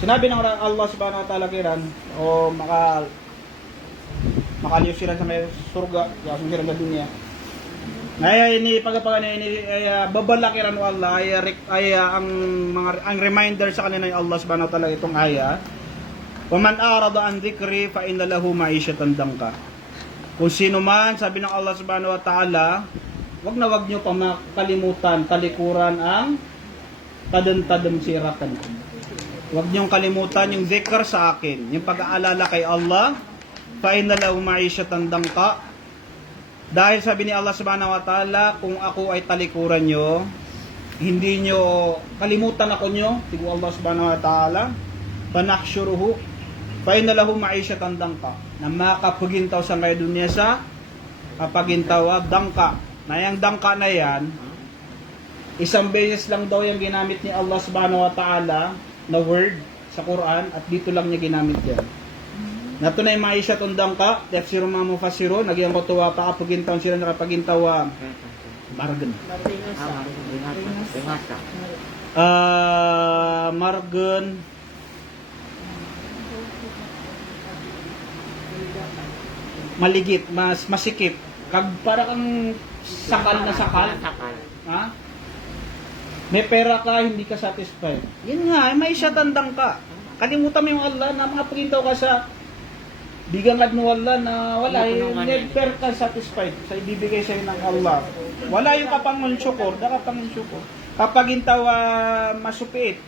Sinabi ng Allah subhanahu wa ta'ala kiran o makaliw sila sa may surga, kasong sila sa dunya. Ngaya ini pagkapagan ini babala kiran ng Allah ay ang reminder sa kanila ng Allah subhanahu wa ta'ala itong aya. وَمَنْ أَعْرَضَ عَنْ ذِكْرِي فَإِنَّ لَهُ مَعِيشَةً ضَنْكًا. Kung sino man, sabi ng Allah subhanahu wa ta'ala, wag nyo pa makalimutan, talikuran ang tadam-tadam siratan. Wag nyo kalimutan yung zikr sa akin, yung pag-aalala kay Allah, فَإِنَّ لَهُ مَعِيشَةً ضَنْكًا. Dahil sabi ni Allah subhanahu wa ta'ala, kung ako ay talikuran nyo, hindi nyo kalimutan ako nyo, tigo Allah subhanahu wa ta'ala, فَنَحْشُرُهُ فَإِنَّ لَهُ مَعِيشَةً ضَنْكًا. Na makapagintaw sa kaya dunya sa pagintaw dangka. Na yung dangka na yan, isang beses lang daw yung ginamit ni Allah subhanahu wa ta'ala na word sa Quran at dito lang niya ginamit yan. Natunay maisha tundang ka, tefsiro mga mufasiro, nagyang ko tuwa pa kapagintawan sila nakapagintawa margan. Margan, maligit, masikip. Kag para kang sakal na sakal. Ha? May pera ka, hindi ka satisfied. Yun nga, may siya tandang ka. Kalimutan mo yung Allah na mga pagintaw ka sa bigangad mo Allah na wala, never ka satisfied sa ibibigay sa'yo ng Allah. Wala yung kapangon syukur, kapangon syukur. Kapag intaw masupiit,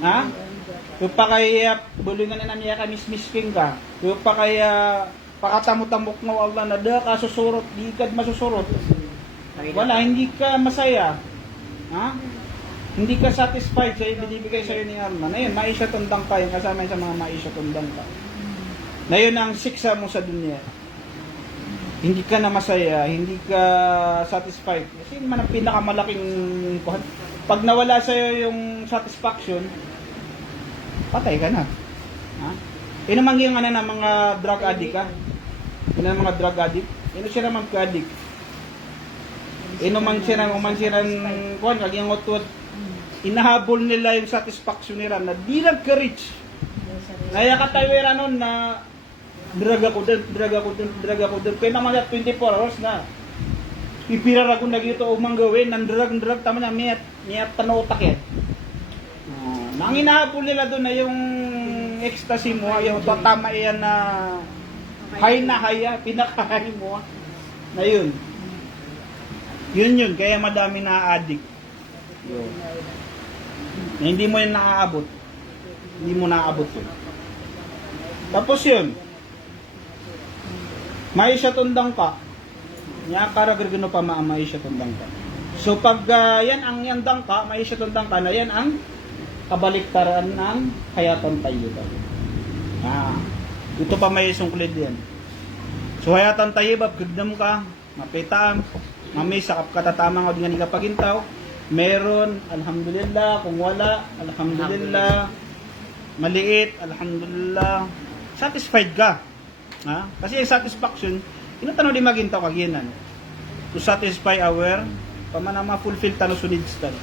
ha? Kung pa kaya bulingan na namin ka mismisking ka, kung pa kaya pakatamot-tamok mo Allah na da ka susurot, di ka masusurot. Wala, hindi ka masaya. Ha? Hindi ka satisfied sa ibibigay sa'yo ni Allah. Na yun, maisha tundang ka, yung kasama yun sa mga maisha tundang ka. Na yun ang siksa mo sa dunya. Hindi ka na masaya, hindi ka satisfied. Kasi yun man ang pinakamalaking kuhan. Pag nawala sa'yo yung satisfaction, patay ka na. Ha? Ino man yung ano ng mga drug addict ka? Ino ng mga drug addict? Ino siya naman ka-addict? Ino man siya ng kuhan, kaging otwad. Inahabol nila yung satisfaction nila na di nagka-reach. Naya katawera nun na drag ako dun. Kaya naman 24 hours na. Ipirar ako na gito umang gawin. Nang drag, tama na, may panotak yan. Nang inahabol nila dun na yung ecstasy mo, yung tama yan na high na high, pinaka-high mo. Na yun. Yun, kaya madami na addict. Yun. Na hindi mo yun naaabot. Hindi mo naaabot yun. Tapos yun, may siya tundang ka. Nya karagirgano pa may siya tundang ka. So pag yan ang yandang ka, may siya tundang ka na yan ang kabaliktaran ng hayatan tayo. Ito pa may sungklid yan. So hayatan tayo, kagdam ka, mapitaan, mami sakap katatamang o di nga pagintaw. Meron, alhamdulillah. Kung wala, alhamdulillah. Maliit, alhamdulillah. Satisfied ka. Ha? Kasi yung satisfaction, inutano di magintaw kagyanan. To satisfy our, pamana ma-fulfill tano so needs tano.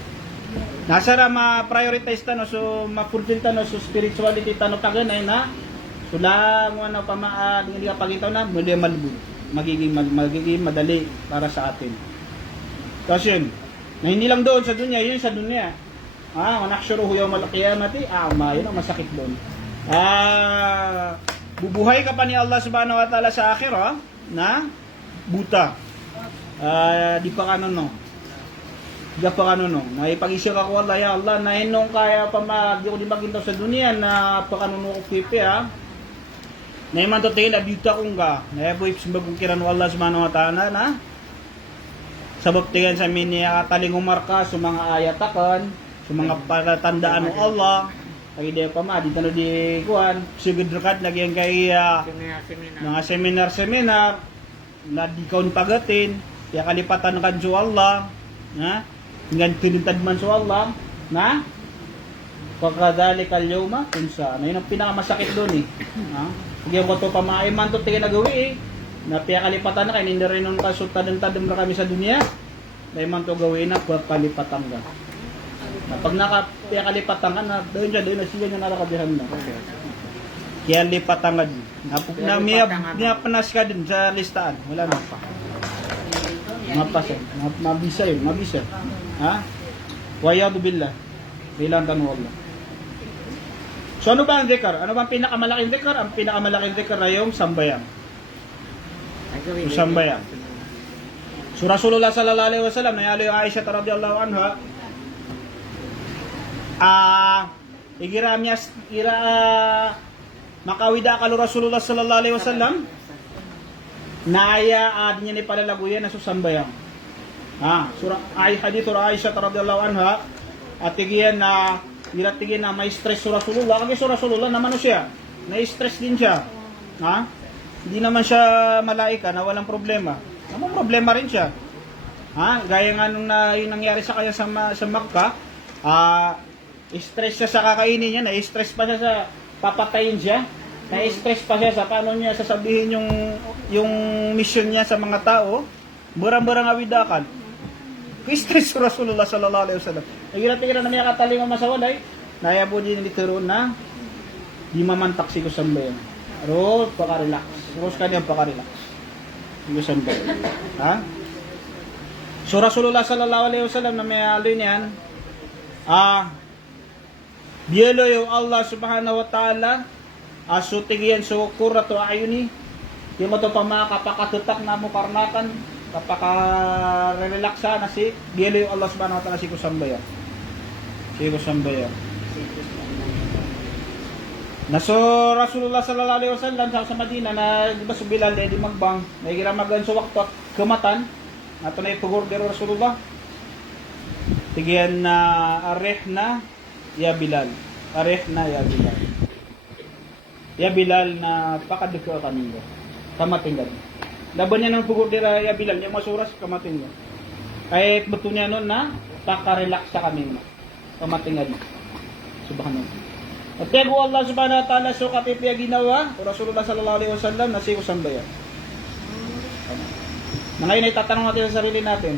Nasara ma-prioritize tano so ma-fulfill tano so spirituality tano taganay na so lang ano pamaan hindi ka pagintaw na muli malbud. Magiging madali para sa atin. Kasi yun, na hindi lang doon sa dunya, yun sa dunya. Nakshuruhu yawmal qiyamati, yun ang masakit doon. Bubuhay ka pa ni Allah subhanahu wa ta'ala sa akhirah na buta. Di pa ka no. Di pa ka no. Naipag-isip ako Allah, ya Allah, na hinong kaya pa di ko di magintaw sa dunya na pa kanuno ko pipi ha. Na iman to tayo na buta kong ka. Na po ipsimbagong kiran Allah subhanahu wa ta'ala na sabab tingin sa amin niya talingong marka sa mga ayatakan, sa mga palatandaan ng Allah. Kaya di pa dito na di kuhan, sigudrukat lagi yung kay mga seminar na di kaun pagatin, kaya kalipatan kan sa Allah, na hinggan pinintad man sa Allah, na pagkadali kalyoma, kunsa, na yun ang pinakamasakit doon Kaya ko ito pamaiman ito tingin na gawi na piya kalipatan na kayo, hindi rin nung kasutadang-tadang na kami sa dunya, na iman ito gawin na kalipatan ka. Pag nakapiya kalipatan ka na, doon na siya niya narakabihan na. Kaya lipatan ka din. Niya panas ka din sa listaan. Wala na pa. Mapasa. Mabisa. Ha? Wayadu billah. Bilang tanong Allah. So ano ba ang dhikr? Ano ba ang pinakamalaking dhikr? Ang pinakamalaking dhikr na yung sambayang. Yung sambayang. So Rasulullah sallallahu alaihi wasallam, nayalo yung Aisha radhiyallahu anha, makawida kalu Rasulullah sallallahu alaihi wasallam naya niya ni palalaguyan na susambayang. Surah ay hadith Aisha radhiyallahu anha at tigiyan na tigyan na may stress sa Rasulullah. Kasi sa Rasulullah naman siya, na-stress din siya. Hindi naman siya malaika na walang problema. Namang problema rin siya. Gaya nga nung yung nangyari sa kanya sa Makkah, stress siya sa kakainin niya, na-stress pa siya sa papatayin siya. Na-stress pa siya sa paano niya sasabihin yung mission niya sa mga tao. Murang-murang awidakan. Stress Rasulullah sallallahu alaihi wasallam. Nagira-tigira na niya katalingan masawalay. Nayabo din dito na di mamantak si Kusambay. Aro, paka-relax. Ros kanya paka-relax. Si Kusambay. Ha? So Rasulullah sallallahu alaihi wasallam na may aloy niyan, biyelo yung Allah subhanahu wa ta'ala, asutigyan so kuratu ayuni, di mo to pa makapakatutak na mo karnakan, kapaka-relaksa na si, biyelo yung Allah subhanahu wa ta'ala si Kusambay. Si Kusambay. Naso Rasulullah sallallahu alaihi wasallam sa Madina na di ba subilal di magbang, may giramagan sa waktu kematan, ato na ipugor pero Rasulullah. Tigyan na arehna ya Bilal. Arehna ya Bilal. Ya Bilal na pakadeko kanino. Kamatinggan. Laban niya ng pugor dira ya Bilal, yung masuras kamatinggan. Kahit beto niya nun na paka-relax sa kanino. Kamatinggan. Subhanallah. At tego Allah subhanahu wa ta'ala so katipiya ginawa o Rasulullah sallallahu alaihi wasallam na si Kusambay. Na ngayon ay tatanong natin sa sarili natin.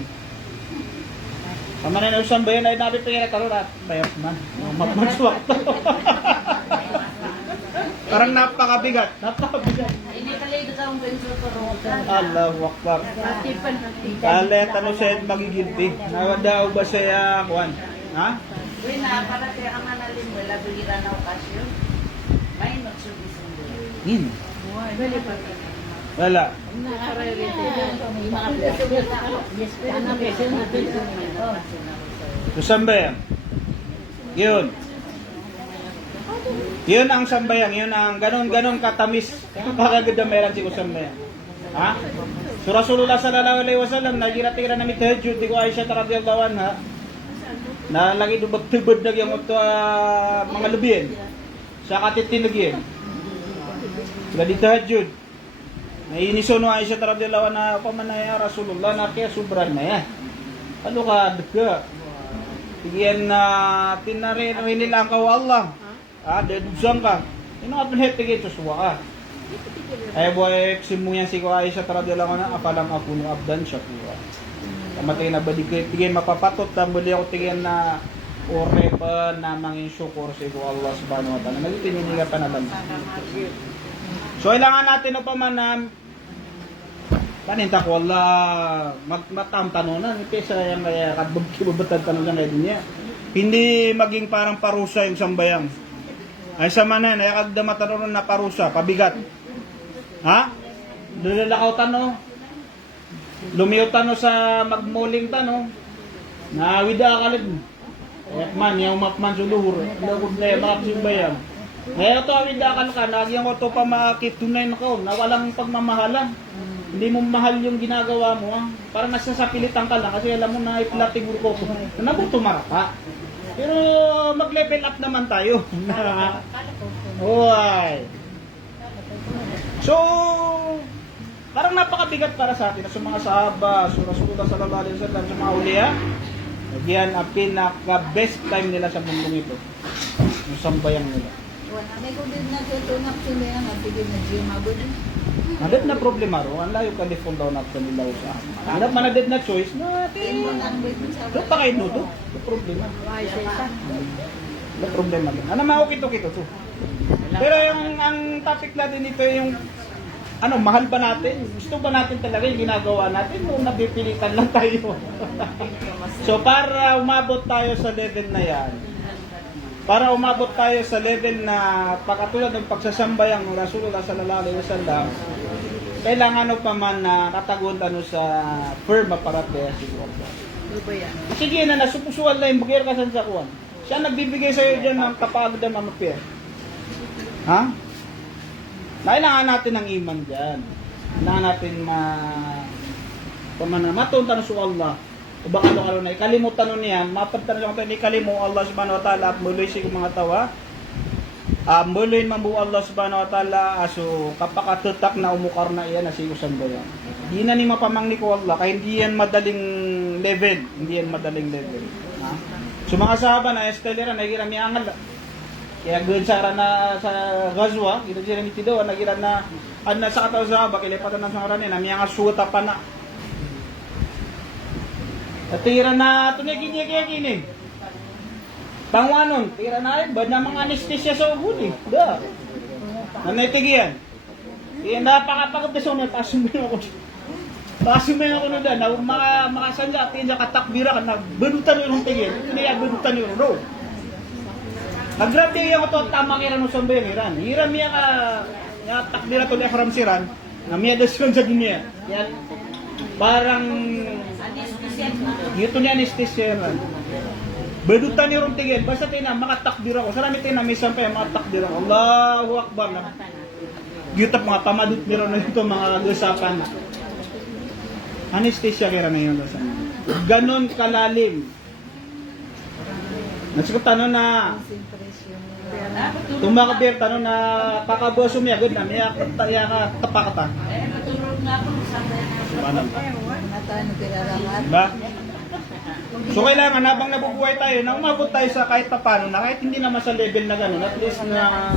Sama na Kusambay ay nabi pera karon at bayot man. Mapmanswak to. Parang napakabigat. Ini kali ito sa mga insuro. Allahu Akbar. Kale tanong siya magigilti. Nawadaw ba siya kuan? Ha? Uy, nakakarating ang analim mo, labira na okasyon. May nagsubisong doon. Yin. Wala. Kusambay. Yun. Yun ang sambayang, yun ang ganon katamis. Kakaganda meron si Kusambay. Ha? So Rasulullah sallallahu alaihi wasallam nagira-tira na mitahajjud di ko Aisha radhiyallahu anha. Na lagi dubag-tubad na yung mga lubiyan. Sa katitinagyan. Sila ditahajjud. Nainiso no Aisha radhiyallahu anha pamanaya Rasulullah na kaya sobra na yan. Ano ka deka? Tigyan na tinarin nila ang kaw Allah. Dedusang ka. Ino nga pinhet tigyan suswa ka. Ay boy simuyan si ko Aisha radhiyallahu anha apalang akunu abdan shakura. Matay na balik ko tigyan mapapatot muli ako tigyan na ore pa na mangin syukur sa ko Allah subhanahu wa ta'ala. Nagtiniga pa na lang. So kailangan natin pa man na paninta ko Allah matam tanunan kaysa yung kadbog kibubatan tanunan na niya. Hindi maging parang parusa yung sambayang. Ay sa manan ay kagda matanunan na parusa, pabigat. Ha? Dalalakaw tano. Lumiyo tano sa magmuling tano. Na wida kalit. Ayat man yung mapman suluhur. Lagod na yung makapsimbayang. Ngayon ito, awidakal ka, nagyan ko ito pa makitunay na ko, na walang pagmamahalan. Hindi mo mahal yung ginagawa mo, ah. Parang nasasapilitan ka lang, kasi alam mo na iplating ko ko. Nabuto marapa. Pero mag-level up naman tayo. Uy. So, parang napakabigat para sa atin, sa mga sahaba, sa Rasulullah sallallahu alaihi wasallam, sa mga uliya. Yan ang pinaka-best time nila sa mundong ito. Yung sambayang nila. May kung na tutunak sila yan, natigil na Diyo magod. Madad na problema ro, ang layo ka default daw natin nila sa hanap manadad na choice natin. Doon pa kayo nuto, ito problema. Ito problema din. Ano mao kito-kito to. Pero yung ang topic natin dito yung ano, mahal ba natin? Gusto ba natin talaga yung ginagawa natin o napipilitan lang tayo? So para umabot tayo sa level na yan, para umabot tayo sa level na pagkatulad ng pagsasambayang ng Rasulullah sallallahu alaihi wasallam, kailangan pa man na katagon sa firm para kaya siguro. Sige na nasupusuan na yung bugir kasan sa kuwan. Siya nagbibigay sa iyo diyan ng kapagdan ng mapir. Ha? Kailangan natin ng iman diyan. Kailangan natin matunta sa Allah. O baka ano na ikalimutan nun niyan, mapagtan lang tayo ikalimu Allah subhanahu wa ta'ala at muloy si mga tawa. Muloy mambu Allah subhanahu wa ta'ala aso kapakatutak na umukar na iyan na sigusan ba yan. Di na ni mapamangni ko Allah, kaya hindi yan madaling level. Hindi yan madaling level. Ha? So mga sahaba na estelera, nagiram niya angal. Kaya gawin sa na sa Gazwa, ginagsiran ni Tido, nagiran na sa kataw sa bakilipatan ng sangaran na miya nga suta pa na. At tira na ito na gini. Tangwanon, tira na ba na mga anesthesia sa ugod eh. Da. Nanaytigian. Kaya napakapagabdasaw na pasumin ako. Pasumin ako na da. Na makasanja at sa katakbira ka na benutan yung tigil. Hindi yan benutan yung road. Nagrabe yung ito tama kira no sambo yung Iran. Iran miya ka nga takbira to ni Efram Siran. Na miya dasyon sa dunia. Yan. Parang ito niya anesthesia yan. Bedutan ni ron tigil. Basta tayo na makatakbira ko. Sarami tayo na may sampay makatakbira ko. Allahu Akbar na. Gitap mga pamadut ni ron na ito mga gasapan. Anesthesia kira na yun. Ganon kalalim. Nasikap tanong na tumakabir tanong na kakabuso miya good na miya ka kapakata. Matulog nga ako sa Paano? Diba? So kailangan habang nabubuhay tayo na umabot tayo sa kahit papano na kahit hindi naman sa level na gano'n at least na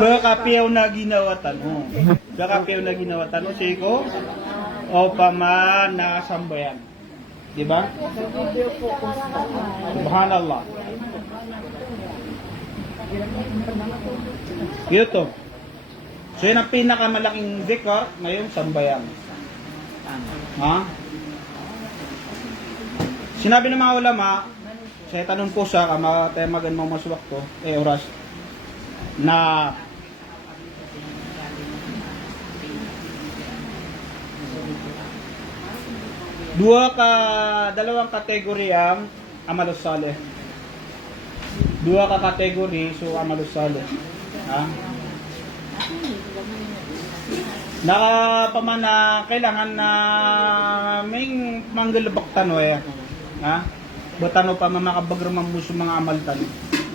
kakapiyaw na ginawatan mo. Kakapiyaw na ginawatan mo siko o paman nakasambayan. Diba? Subhanallah. Ito. So yun ang pinakamalaking zikr ngayong sambayan. Ha? Sinabi ng mga ulama, sa tanong po sa kamatayan mo masuwak to, oras, na dalawang kategory ang amalus saleh. Dua ka kategory, so amalus saleh. Ha? Nakapamana kailangan na may manggalabak tano eh. Ha? Butano pa makabagramang muso mga amaltan.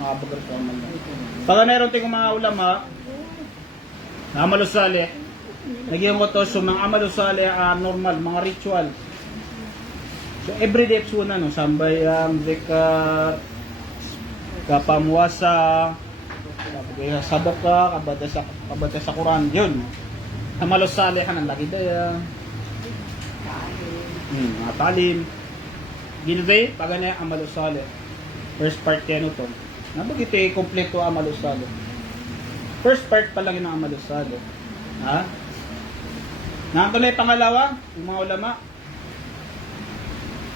Makabagar sa amaltan. Pag meron tayong mga ulama, na amalus saleh, nagyan ko to so mga amalus saleh normal, mga ritual. So everyday suna no, sambayang, zakat, kapamwasa, sadaka, kabada sa Quran, yun. Amalos saleh ka ng lagi daya. Mga talim. Ginve, pag na amalos saleh. First part yan ito. Nabagito kompleto amalos saleh. First part pa lang yung amalos saleh. Ha? Nakatuloy pangalawa, yung mga ulama.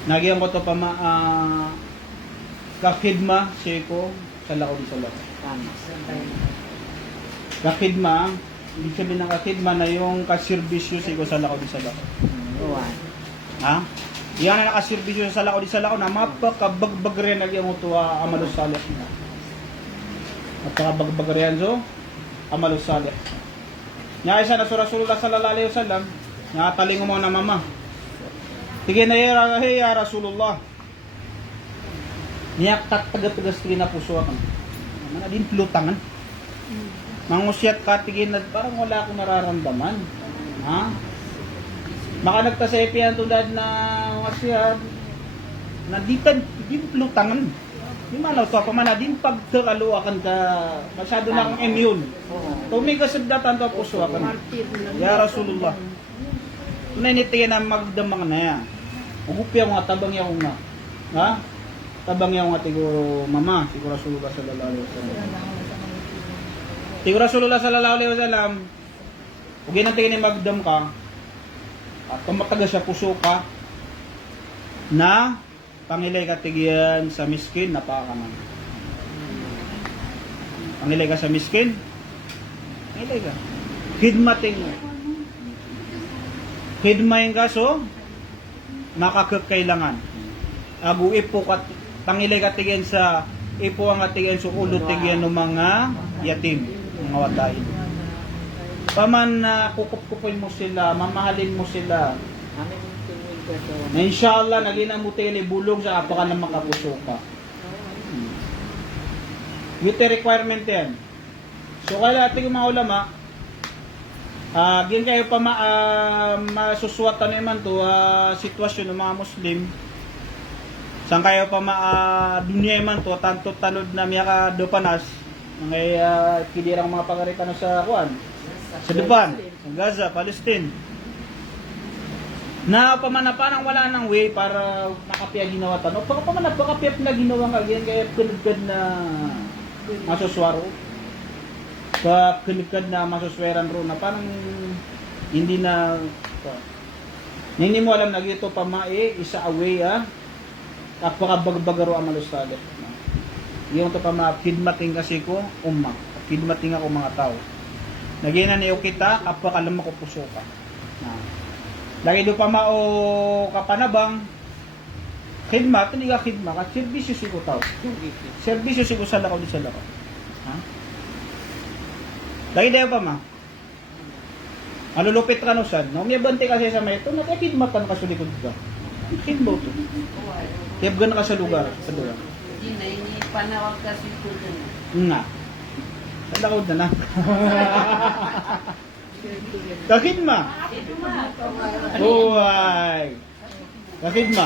Nagyan ko ito pa kakidma, seko, sa lako di sa lako. Kakidma, ibig sabihin ng kakidma na yung kasirbisyo seko sa lako di sa lako. Ha? Yan na nakasirbisyo sa lako di sa lako na mapakabagbag rin nagyan mo ito amalos saleh. Mapakabagbag rin so, amalos saleh. Nya isa na sa Rasulullah sallallahu alaihi wasallam, nakatalingo mo na mama. Sige na ya Rasulullah. Niyak taga-tagas tigin na puso ako. Mana din plutangan. Mangusyat ka tigin na parang wala akong nararamdaman. Ha? Maka nagtasepi ang tulad na wasyad na di plutangan. Di manaw to pa man din pagtakaluakan ka masyado na akong immune. Tumigas sabdatan to puso ako. Ya Rasulullah. Tunay nitigin na magdamang na yan. Ugupya ko nga, tabang yaw nga. Ha? Tabang yaw nga siguro mama, siguro Rasulullah sallallahu alaihi wasallam. Siguro Rasulullah sallallahu alaihi wasallam, huwag yun natigin na magdam ka, at tumataga siya puso ka, na pangilay ka tigyan sa miskin, napakaman. Pangilay ka sa miskin, pangilay ka. Hidmating mo. Hidmayin ka so, makakakailangan. Agu ipo kat pangilay katigyan sa ipo ang katigyan so ulo tigyan ng mga yatim, mga wadain. Paman na kukup-kupin mo sila, mamahalin mo sila. Na inshallah nagina mo tayo bulong sa ato ka na makapuso ka. With the requirement yan. So kaya ating mga ulama, gin kayo pa masusuwatan naman to sitwasyon ng mga Muslim Saan kayo pa dunya man to, tanto tanod na miya ka dopanas, ngay kidirang mga pagaritano sa kuan, sa Duban, sa Gaza, Palestine. Na pamanapanang wala nang way para makapiya ginawa tanong. Pagka pamanapakapiyap na ginawa nga, yan kaya kunugkad na masuswaro. Kunugkad na masusweran ro na parang hindi na... Hindi mo alam na ito pamae, isa away kapakabagbagaro ang malustado. Yung ito pama, kidmating kasi ko, kidmating ako mga tao. Nagyan na niyo kita, kapakalam ako puso ka. Lagi do pa mao kapanabang khidmat ni ka khidma ka serbisyo si ko tao. Serbisyo si ko sa lakaw di sa lakaw. Ha? Lagi dayo pa ma. Alulupit ka no sad. No, may bante kasi sa may ito, nakikidmatan ka sa likod ka. Khidmo to. Tiyab ka sa lugar, sa lugar. Hindi na, ini panawag kasi ko dun. Nga. Sa lakaw na na. Kakidma. Huwag. Kakidma.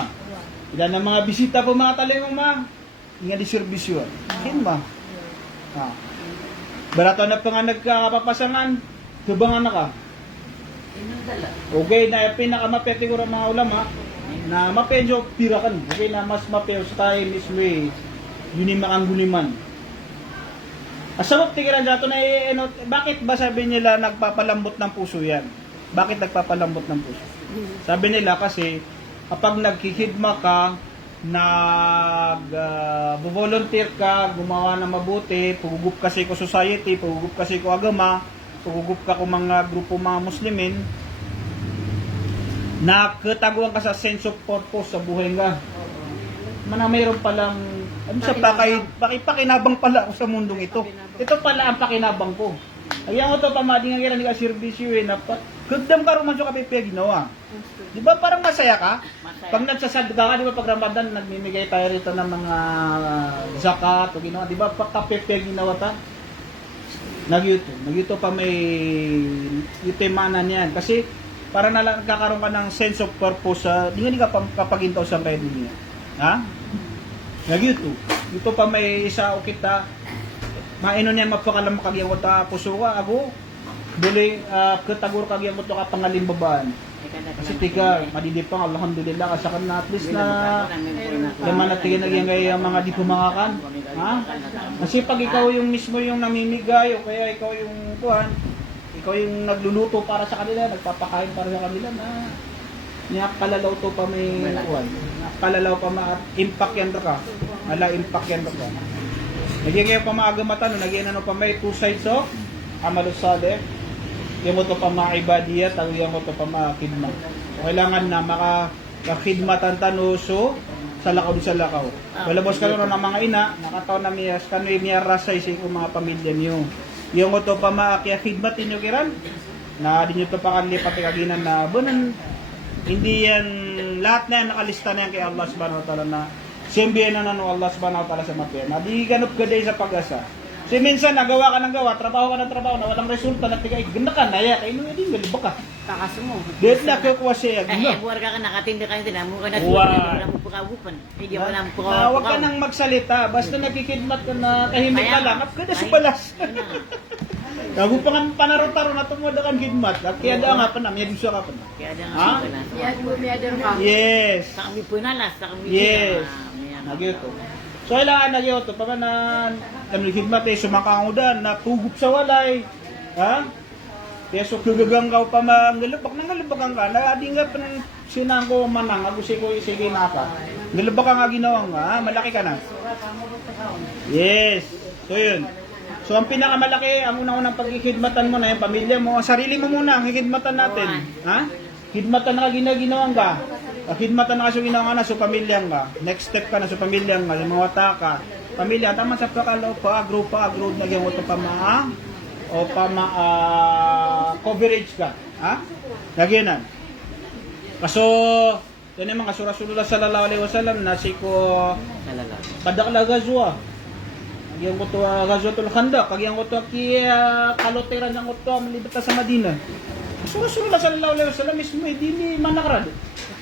Ilan ang mga bisita po mga talengong ma. Nga di servisyo. Kakidma. Barato na pa nga nagkakapapasangan. Tubangan na ka. Inudala. Okay, na pinakamapete ko ng mga ulama na mapenjo pirakan. Okay, na mas mapeo sa tayo mismo yun yung makangguliman. Asabot tigiran dito na bakit ba sabi nila nagpapalambot ng puso yan? Bakit nagpapalambot ng puso? Sabi nila kasi kapag nagkikidma ka, volunteer ka, gumawa ng mabuti, pugugup kasi ko society, pugugup kasi ko agama, pugugup ka ko mga grupo mga muslimin, nakataguan ka sa sense of purpose sa buhay nga. Mayroon palang ano sa pakinabang pala ako sa mundong ito. Ito pala ang pakinabang ko. Ayaw ko to pamading ang kailan ka servisyo kagdam ka ruman siya kapipig ginawa. Di ba parang masaya ka? Pag nagsasadga ka, di ba pag Ramadan, nagmimigay tayo rito ng mga zakat o ginawa. Di ba pag kapipig ginawa ta? Nagyuto pa may itimanan yan. Kasi para nagkakaroon ka ng sense of purpose di nga ka kapagintaw sa kayo niya. Ha? Nagyuto. Ito pa may isa o kita maino niya mapakalam kagyan ko ta puso ka ako duli katagur kagyan ko to ka pangalimbabaan kasi tika madidipang alhamdulillah kasi kan at least na laman at tika nagyang ang mga di pumangakan ha kasi pag ikaw yung mismo yung namimigay o kaya ikaw yung kuhan ikaw yung nagluluto para sa kanila nagpapakain para sa kanila na kalalaw to pa may kuhan kalalaw pa impact yan ka ala impact yan ka. Nagyan pa maagamatan, nagyan pa may two sides of amalusade. Yung mo to pa maibadiya, taguyan mo to pa makidma. Kailangan na makakidmatan tanuso sa lakaw di sa lakaw. Wala boss ka ng mga ina, nakataon na miyas kanoy miya rasay sa ikong mga pamilya niyo. Yung mo to pa makakidmatin nyo kiran, na di nyo to pa kanlipat kaginan na bunan. Hindi yan, lahat na yan nakalista na yan kay Allah subhanahu wa ta'ala na siyempre na nano Allah subhanahu wa ta'ala sa mapya. Di ganap ka day sa pag-asa. Kasi minsan nagawa ka ng gawa, trabaho ka ng trabaho na walang resulta na tigay, ganda ka, naya kayo nung edin, galibak ka. Kakas mo. Dahil na kukuha siya. Buwar ka nakatinda ka nila, mo ka na wala mo pagkagupan. Hindi mo lang huwag ka nang magsalita, basta nagkikidmat ka na tahimik ka lang, ka na si balas. Gago pa nga panaro-taro na tumuda kang kidmat, kaya daw nga pa na, may gusto ka pa na. Kaya daw nga pa na. Yes. Sa kami po nalas, sa kami yes. Nagyoto. So kailangan nagyoto pa man kami higmat sumakang udan na pugup sa walay. Ha? Kaya so kagagang ka pa mangalubak ka na adi nga pa sinang ko manang ako sige naka. Ngalubak ka nga ginawa nga, malaki ka na. Yes. So yun. So ang pinakamalaki, ang unang-unang pagkikidmatan mo na yung pamilya mo, sarili mo muna ang hikidmatan natin. Ha? Hidmatan na ginagawa ka. Hidmatan na kasi ginawa na sa pamilya ka. Next step ka na sa pamilya ka, yung mga taka. Pamilya, tama sa pakalaw pa, agro na yung ito coverage ka. Ha? Nagyanan. Kaso, yan yung mga Rasulullah sallallahu alaihi wasallam na siko kadakla gazwa. Kagyan ko to Ghazwatul Khandaq, kagyan ko to kaloteran ng to malibot sa Madina. So Rasulullah sallallahu alaihi wasallam mismo hindi ni manakrad.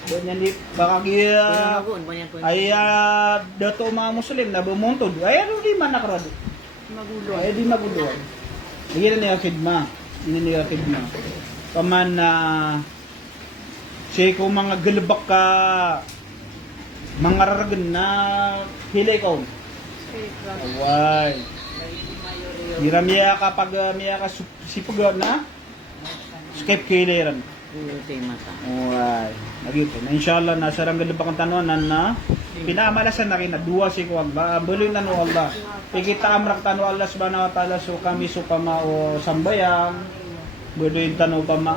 Ganyan di baka kaya Pinagun, banyak ko. ay dato mga Muslim na bumuntod. Ay ano di man nakarado. Magulo. Ay di magulo. Hindi na niya kidma. Hindi niya kidma. Paman na siya ko mga galbak ka mga raragan na hilay ko. Away. Diramiya kapag miya ka sipag na skip kiliran. Ulo tayo mata. Alright. Nagito. Na inshallah nasa rang galbak ang tanuan na pinamalasan na rin na duwa si ko ba buloy na no Allah. Ikita amrak tanu Allah subhanahu wa taala so kami so pamao sambayang buloy tanu pama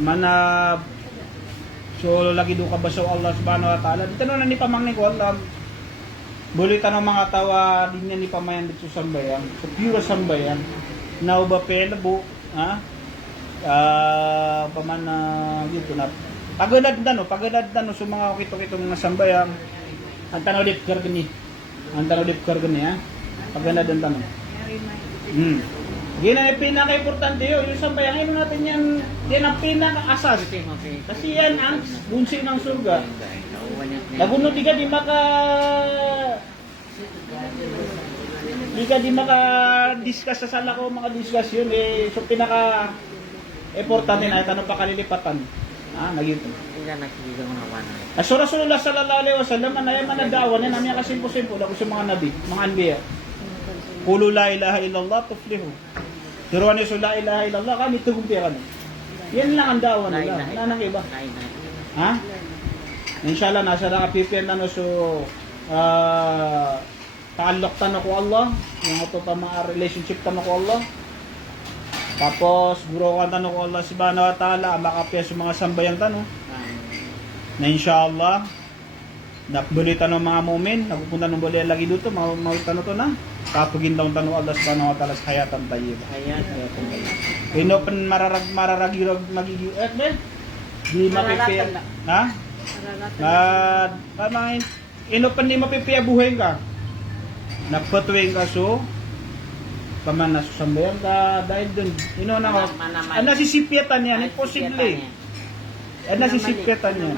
mana so lagi do ka ba so Allah subhanahu wa taala dito na ni pamangni ko Allah buloy tanu mga tawa din niya ni pamayan dito sambayang so pure sambayang now ba pelabo ha paman dito na pagad tano sa mga kito mga sambayang ang tanaw lip kargani ha pagad ang tanaw gina yung pinaka-importante yun yung sambayang ino natin yan ang pinaka-asas kasi yan ang bunsi ng surga nagunod di ka di maka-discuss sa sala ko mga discussion so pinaka-importante na ito pa kalilipatan nagito. Hindi nakikita mo na wala. So Rasulullah sallallahu alaihi wasallam ay manadawan na namin kasimpo-simpo ako sa mga nabi, mga anbiya. Qulu la ilaha illallah tuflihu. Pero ano so la ilaha illallah kami tugumpiya ka. Yan lang ang dawan nila. Wala nang iba. Ha? Inshallah nasa nakapipian na no so taalok tan ako Allah, yung ito pa mga relationship tan ako Allah. Tapos guro ka tanong ko Allah subhanahu wa ta'ala makapya sa mga sambayang tanong na inshallah nakbulitan ng mga mu'min napupunta ng buli lagi dito tanong to na kapagin daw tanong Allah subhanahu wa ta'ala sa hayatan tayo ino pan mararagirog magiging di mapipia ha? Ino pan di mapipia buhay ka napatuwing ka so paman na susambayan ka dahil dun na ko nasisipyatan yan imposible nasisipyatan yan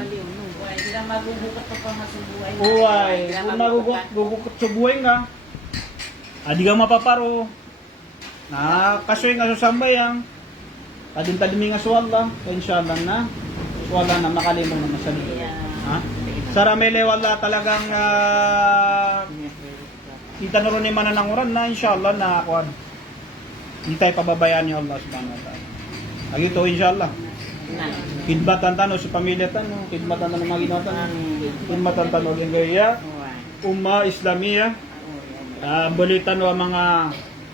Hindi na magugukat pa pa masubuhay. uway kung magugukat sa buhay ka di ka mapaparo kasoy nga susambayan kadintadimi nga suwala inshallah na suwala na makalimong na masalito saramele wala talagang kita na rin yung manananguran na inshallah na kuwan. Hindi tayo pababayaan ni Allah subhanahu wa ta'ala. Agito inshallah. Kidmatan tano sa pamilya tano, kidmatan tano mga ginatan, kidmatan tano yung gaya, umma Islamiyah, balitan wa mga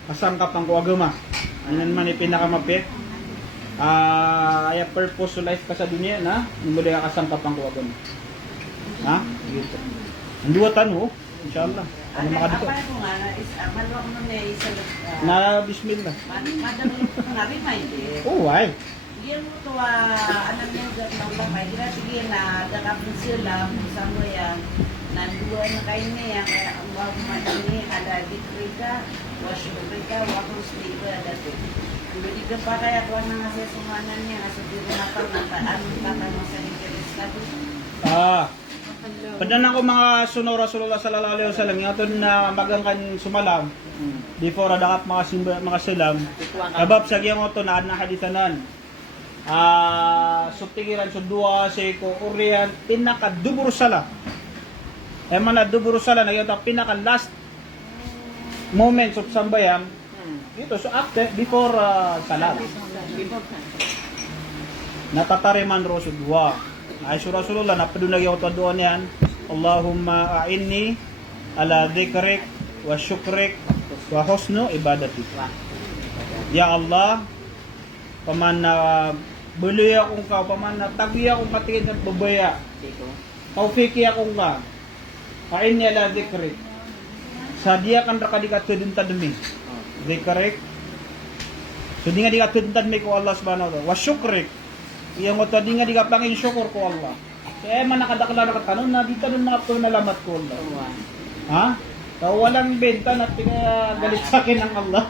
kasangkap ng kuagama. Ano naman yung pinakamapit. Ay purpose to life ka sa dunia na, muli ka kasangkap ng kuagama. Ha? Agito. Ang duwa tano, inshallah. Ano makadito? Apa ko nga na malwa ko na isa Na bismillah. madami ko nga reminder. Oh, why? Diyan mo to anak niya gat na ulamay. Dira sige na dakapin sila sa mo yan. Nandua na kayo niya kaya ang wag madami ada dikrika, washukrika, wakrusmika dati. Hindi ka pa kaya kuha na nga siya sumanan niya sa dito na pang nataan pa mo sa interest ka. Padana ko mga sunod Rasulullah sallallahu alaihi wasallam nga na magangkan sumalam before adakat mga silam abab sa giyang oto na hadithanan subtigiran so dua ko urian pinaka dubur sala mana dubur sala na yung pinaka last moment of sambayam dito so after before salat natatariman Rasulullah ay Rasulullah napadunag yung ito doon yan Allahumma a'inni ala dhikrik wa syukrik wa husnu ibadatik ya Allah paman na buloy akong ka paman na tabi akong katingin at babaya taufiki akong ka a'inni ala dhikrik sadia kan rakadikat tudun tadmi dhikrik so di nga di katudun ko Allah subhanahu wa ta'ala wa syukrik yang oto di nga di ka pangin syukur ko Allah. Kaya man nakadakla na katanon na dito nun mga ito nalamat ko Allah. Ha? So, walang benta na galit sa akin ng Allah.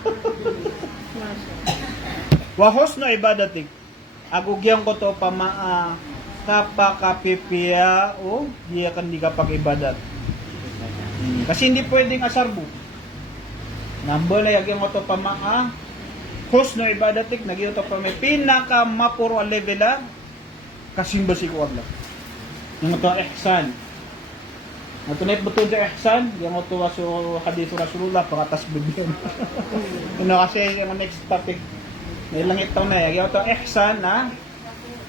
Wahos na ibadatik. Agugyan ko to kapakapipiya o di akan di kapag-ibadat. Kasi hindi pwedeng asarbo. Nambol na yung ito pa maa husno ibadatik nagyo to pa may pinaka mapuro ang level kasimba si ko Allah. Yung ito ihsan. Natunay betul sa ihsan, yung ito waso hadith Rasulullah pakatas bibigyan. Kasi yung next topic nilang ito na yung ito ihsan na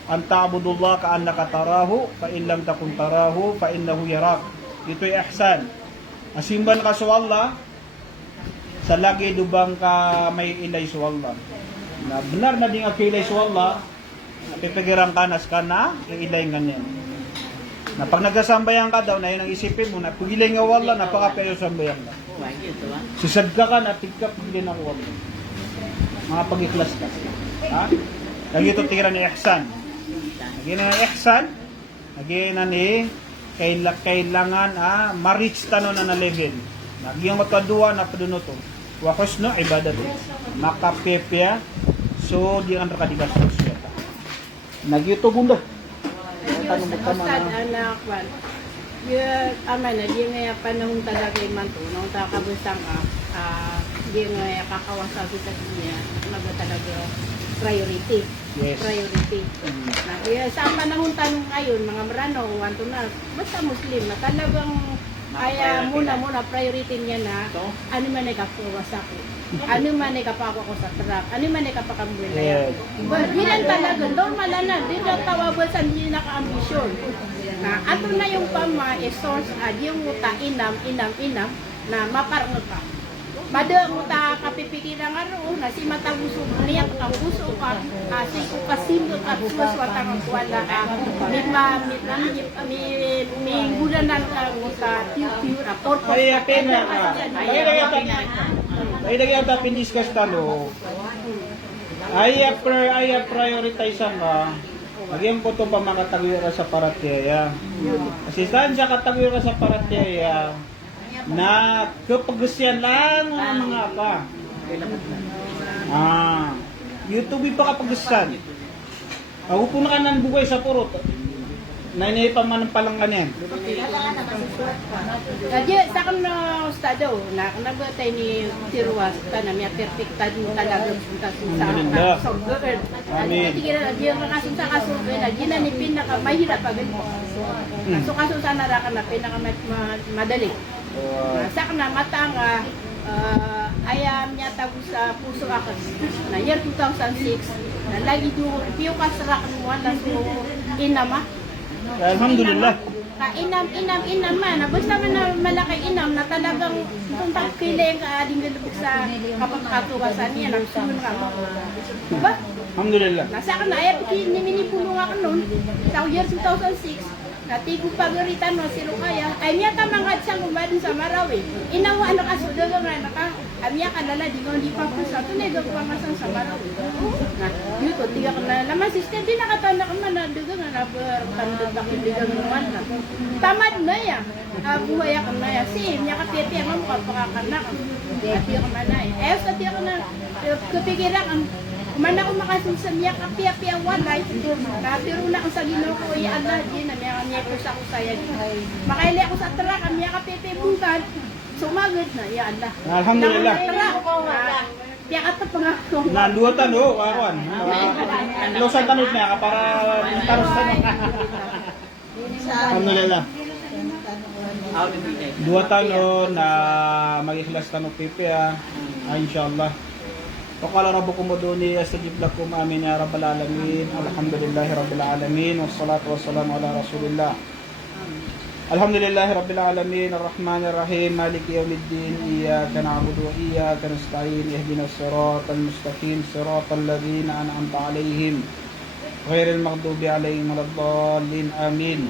an ta'budullah ka'annaka tarahu fa in lam takun tarahu fa innahu yarak. Ito ay ihsan. Asimban ka sa Allah sa lagi dubang ka may ilay sa Allah. Na benar na din ang ilay sa Allah, napipigirang kanas ka na ilay ganyan. Na pag nagkasambayan ka daw, na yun ang isipin mo, na pagilay nga wala, napakapayo sambayan ka. Sisad ka ka, napigka pagilay ng wala. Mga pag-iklas ka. Ha? Lagi ito tira ni ihsan. Lagi na ni ihsan, lagi na ni kailangan ma-reach tano na level. Lagi ang matadua na paduno to. Wa husno ibadati. Makapepya, so di ang rakadigas sa siyata. Nagyuto bunda. Diyos, Ustad, anak, wan. Yung ama na, di nga panahon talaga yung manto, nung takabusang di nga kakawasabi sa kanya, naga talaga priority. Yes. Priority. Sa panahon tanong ngayon, mga marano, wanto na, basta Muslim, na talagang kaya muna priority niya na ano man ay kapawasak ko. Ano man ay kapako ko sa truck. Ano man ay kapakambuhay na yan. But yan talaga, normal na. Di na tawabal sa hindi naka-ambisyon. Na ato na yung pama, source, yung muta, inam, na maparnot ka. Bada mo ta kapipikiran nga roon na si matabuso niyak ang buso ka si ko kasimbo at suswata ng kuwala may gulanan ka mo sa pure purpose. Ay pena ka. Ay nagyata pindiscuss talo. Ay prioritize ka. Nagyan ko to pa makatagyo ka sa paratyaya. Kasi saan siya katagyo ka sa paratyaya? Na kapagusyan lang ang mga apa. YouTube pa kapagusyan. Ako po na kanan bugay sa purot. Nainay pa man palang kanin. Jadi sa kan ustado na nagbatay ni Tirwas tanam ya perfectad mo talaga sa software. Amin. Tigil dia kaso sa kaso na gina ni pinaka mahirap pag so kaso sana ra ka na pinaka madali. Sa kana matanga ayam niya tago sa puso ako na year 2006 na lagi do piyo kasra kan mo na so inama. Alhamdulillah. Inam man. Basta man na malaki inam na talagang tuntak kiling ka ading galubog sa kapagkatugasan niya. Nagsunod ka mo. Diba? Alhamdulillah. Nasa ka na, minipulong ako nun. Sa year 2006, natigo pagaritan mo si Rukaya. Ay niya tamangad siyang umadun sa Marawi. Inawa ano ka sudagang na naka. Amya ka lala, di ko hindi pa po sa tunay gagpamasang sa Marawi. Yuto, tiga ka na naman sister, di nakatanda ka man na dugang na nabarkandod ako bigang naman na. Tamad na yan. Buhay ka na yan. Niya ka tete, ang mga pakakanak. Ati ka man na yan. Eh, sa tiya ka na, kapigiran ang mana ko makasunsan niya kapi-api ang walay. Pero na ako sa Ginoo ko ay Allah din na niya ko sa kusaya. Makaili ako sa truck, ang niya kapipi bukan. Sumagod na ya Allah. Alhamdulillah. Tiya ka pa nga ko. Na dua tano akuan. Losan tanod niya para taros tanong. Alhamdulillah. Dua tano na mag-ikhlas tanong pipi insyaallah. وقال ربكم ادعوني استجب لكم امين يا رب العالمين الحمد لله رب العالمين والصلاه والسلام على رسول الله الحمد لله رب العالمين الرحمن الرحيم مالك يوم الدين اياك نعبد واياك نستعين اهدنا الصراط المستقيم صراط الذين انعمت عليهم غير المغضوب عليهم ولا الضالين امين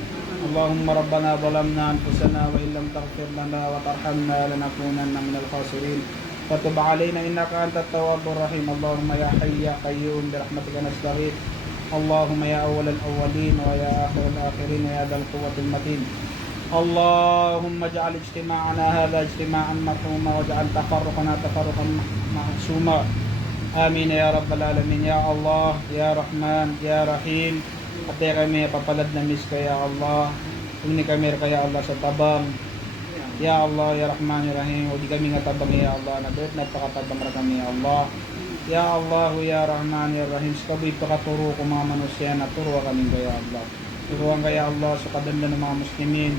اللهم ربنا ظلمنا انفسنا وان لم تغفر لنا وترحمنا لنكونن من الخاسرين فتب علينا إنك أنت التواب الرحيم اللهم يا حي يا قيوم برحمتك نستغيث اللهم يا أول الأولين ويا آخر الآخرين يا ذا القوة المتين اللهم اجعل اجتماعنا هذا اجتماعا مرحوما واجعل تفرقنا تفرقا معصوما آمين يا رب العالمين يا الله يا رحمن يا رحيم At di kami papalad na miss kaya Allah. Kung ni kami kaya Allah sa tabang. Ya Allah, Ya Rahman, Ya Rahim. O di kami nga tabang ya Allah. Nabit napakatabang ra kami ya Allah. Ya Allah, Ya Rahman, Ya Rahim. Sikaboy pakaturo ko mga manusia na turo kami kaya Allah. Turuan kaya Allah sa kadanda ng mga muslimin.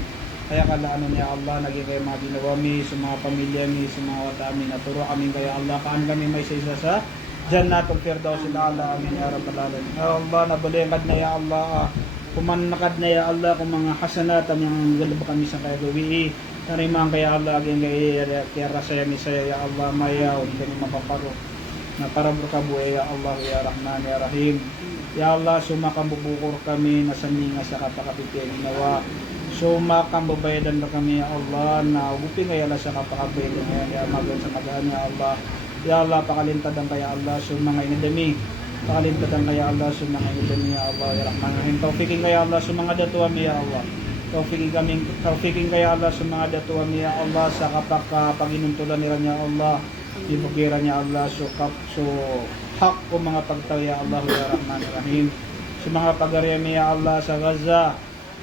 Kaya kalaanan niya Allah, naging kayo mga ginawa mi, sa mga pamilya mi, sa mga wata mi, naturo kami kaya Allah, kaan kami may isa sa Jannatul Firdaus ala amin ya rabbal alamin. Ya Allah, nabalingkad na ya Allah, kumanakad na ya Allah, kung mga hasanat ang galab kami sa kaya gawi. Tarimang kaya Allah, aging kaya rasaya mi saya ya Allah, mayaw, hindi kami mapaparo. Naparabro ka buhay ya Allah, Ya Rahman, Ya Rahim. Ya Allah, sumakambubukur kami, nasaninga sa kapakapipin ginawa. Sumakambabayadan na kami ya Allah, na uping ayala sa kapakabayadan ngayon ya magan sa magaan ya Allah. Ya Allah, pakalintadan kaya Allah, sa mga inadami. Pakalintadan kaya Allah, sa mga inadami ya Allah, Ya Rahman, Ya Rahim. Taufikin kaya Allah, sa mga datuami ya Allah. Taufikin kaya Allah, sa mga datuami ya Allah, sa kapakapaginuntulan nila ya Allah. Ibukiran niya Allah, so hak ko mga pagtaw ya Allah, Ya Rahman, Ya Rahim. Sa mga pag-aryami ya Allah sa Gaza,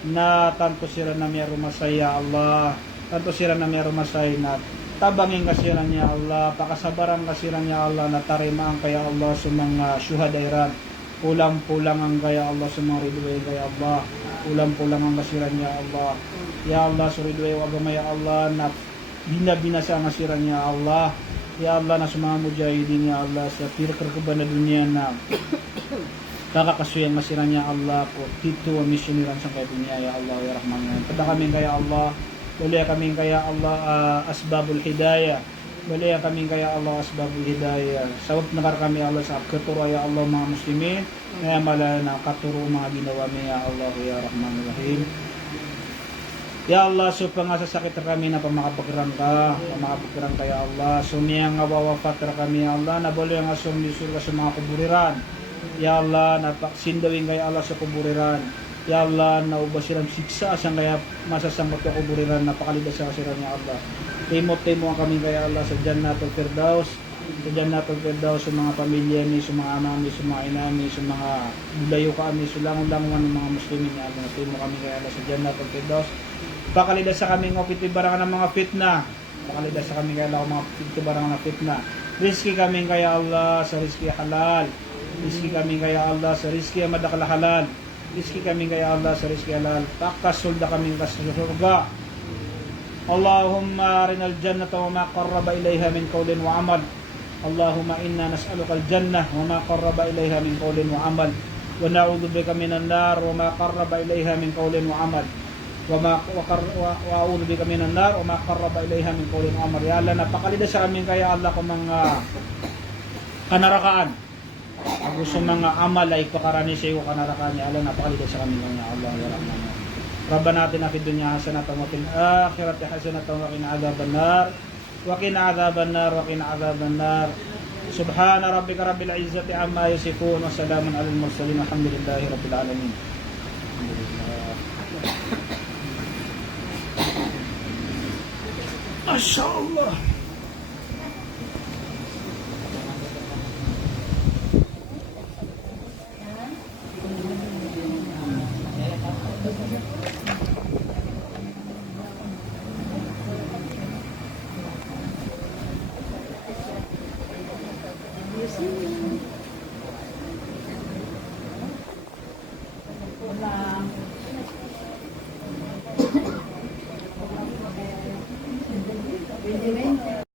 na tanto sila na may rumasay ya Allah, tanto sila na may rumasay na tabangin kasiran niya Allah, pakasabaran kasiran niya Allah, na tarimaan kaya Allah sa mga syuhadairan, pulang-pulang ang kaya Allah sa mga ridway kaya Allah, pulang-pulang ang kasiran niya Allah, ya Allah sa ridway wagama ya Allah, na binabinasa ang kasiran niya Allah, ya Allah, na sa mga mujahidin ya Allah, sa pirkar ko ba na dunia na kakakasuyang masiran niya Allah po tito ang misyoniran sa kaya dunia ya Allah, Ya Rahman, Ya Rahim. Pada kami kaya Allah, wala kami kaya Allah asbabul hidayah, wala kami kaya Allah asbabul hidayah. Sawab nakar kami Allah sa katuro ya Allah mga muslimin, kaya mala na katuro mga ginawa mi ya Allah, Ya Rahman, Ya Rahim. Ya Allah, so pangasasakit kami na pamakapagran ka ya Allah. So niya nga wawafat kami ya Allah, na balo nga sumisul ka sa mga kuburiran. Ya Allah, napaksindawin kaya Allah sa kuburiran. Ya Allah, naubas silang siksa sang kaya masasangkot ka kuburiran, napakalidas sa kasiran niya Allah. Timot-timo ang kami kaya Allah sa Jannatul Firdaus, sa Jannatul Firdaus, sa mga pamilya ni, sa mga anak ni, sa mga ina ni, sa mga bulayo kami, sa langon-langon ng mga muslimin niya Allah. Timo kami kaya Allah sa Jannatul Firdaus. Pakalidas sa kami ng pitibarangan ng mga fitna. Pakalidas sa kami kaya Allah ng mga pitibarangan ng fitna. Rizki kami kaya Allah sa rizki halal. Rizki kami kaya Allah sa rizki madakal halal. Rizki kami kaya Allah sa rizki halal. Pakasulda kami sa surga. Allahumma arinal jannata wa ma qarraba ilayha min qawlin wa amal. Allahumma inna nas'aluka al-jannah wa ma qarraba ilayha min qawlin wa amal. Wa na'udhu bika minan nar wa ma qarraba ilayha min qawlin wa amal. Wa a'udhu bika minan nar wa ma qarraba ilayha min qawlin wa amal. Ya Allah, napakalidas sa amin kaya Allah kung mga kanarakaan. Ang gusto mga amal ay pakarani sa iyo kanarakaan ya Allah, napakalidas sa amin kaya Allah, Ya Rahman. Rabbana atina fid dunya hasanatan wa fil akhirati hasanatan wa qina adzaban nar. Wa qina adzaban nar wa qina adzaban nar. Subhana rabbika rabbil izzati amma yasifun wa salamun alal mursalin walhamdulillahi rabbil alamin. Masyaallah. Yes,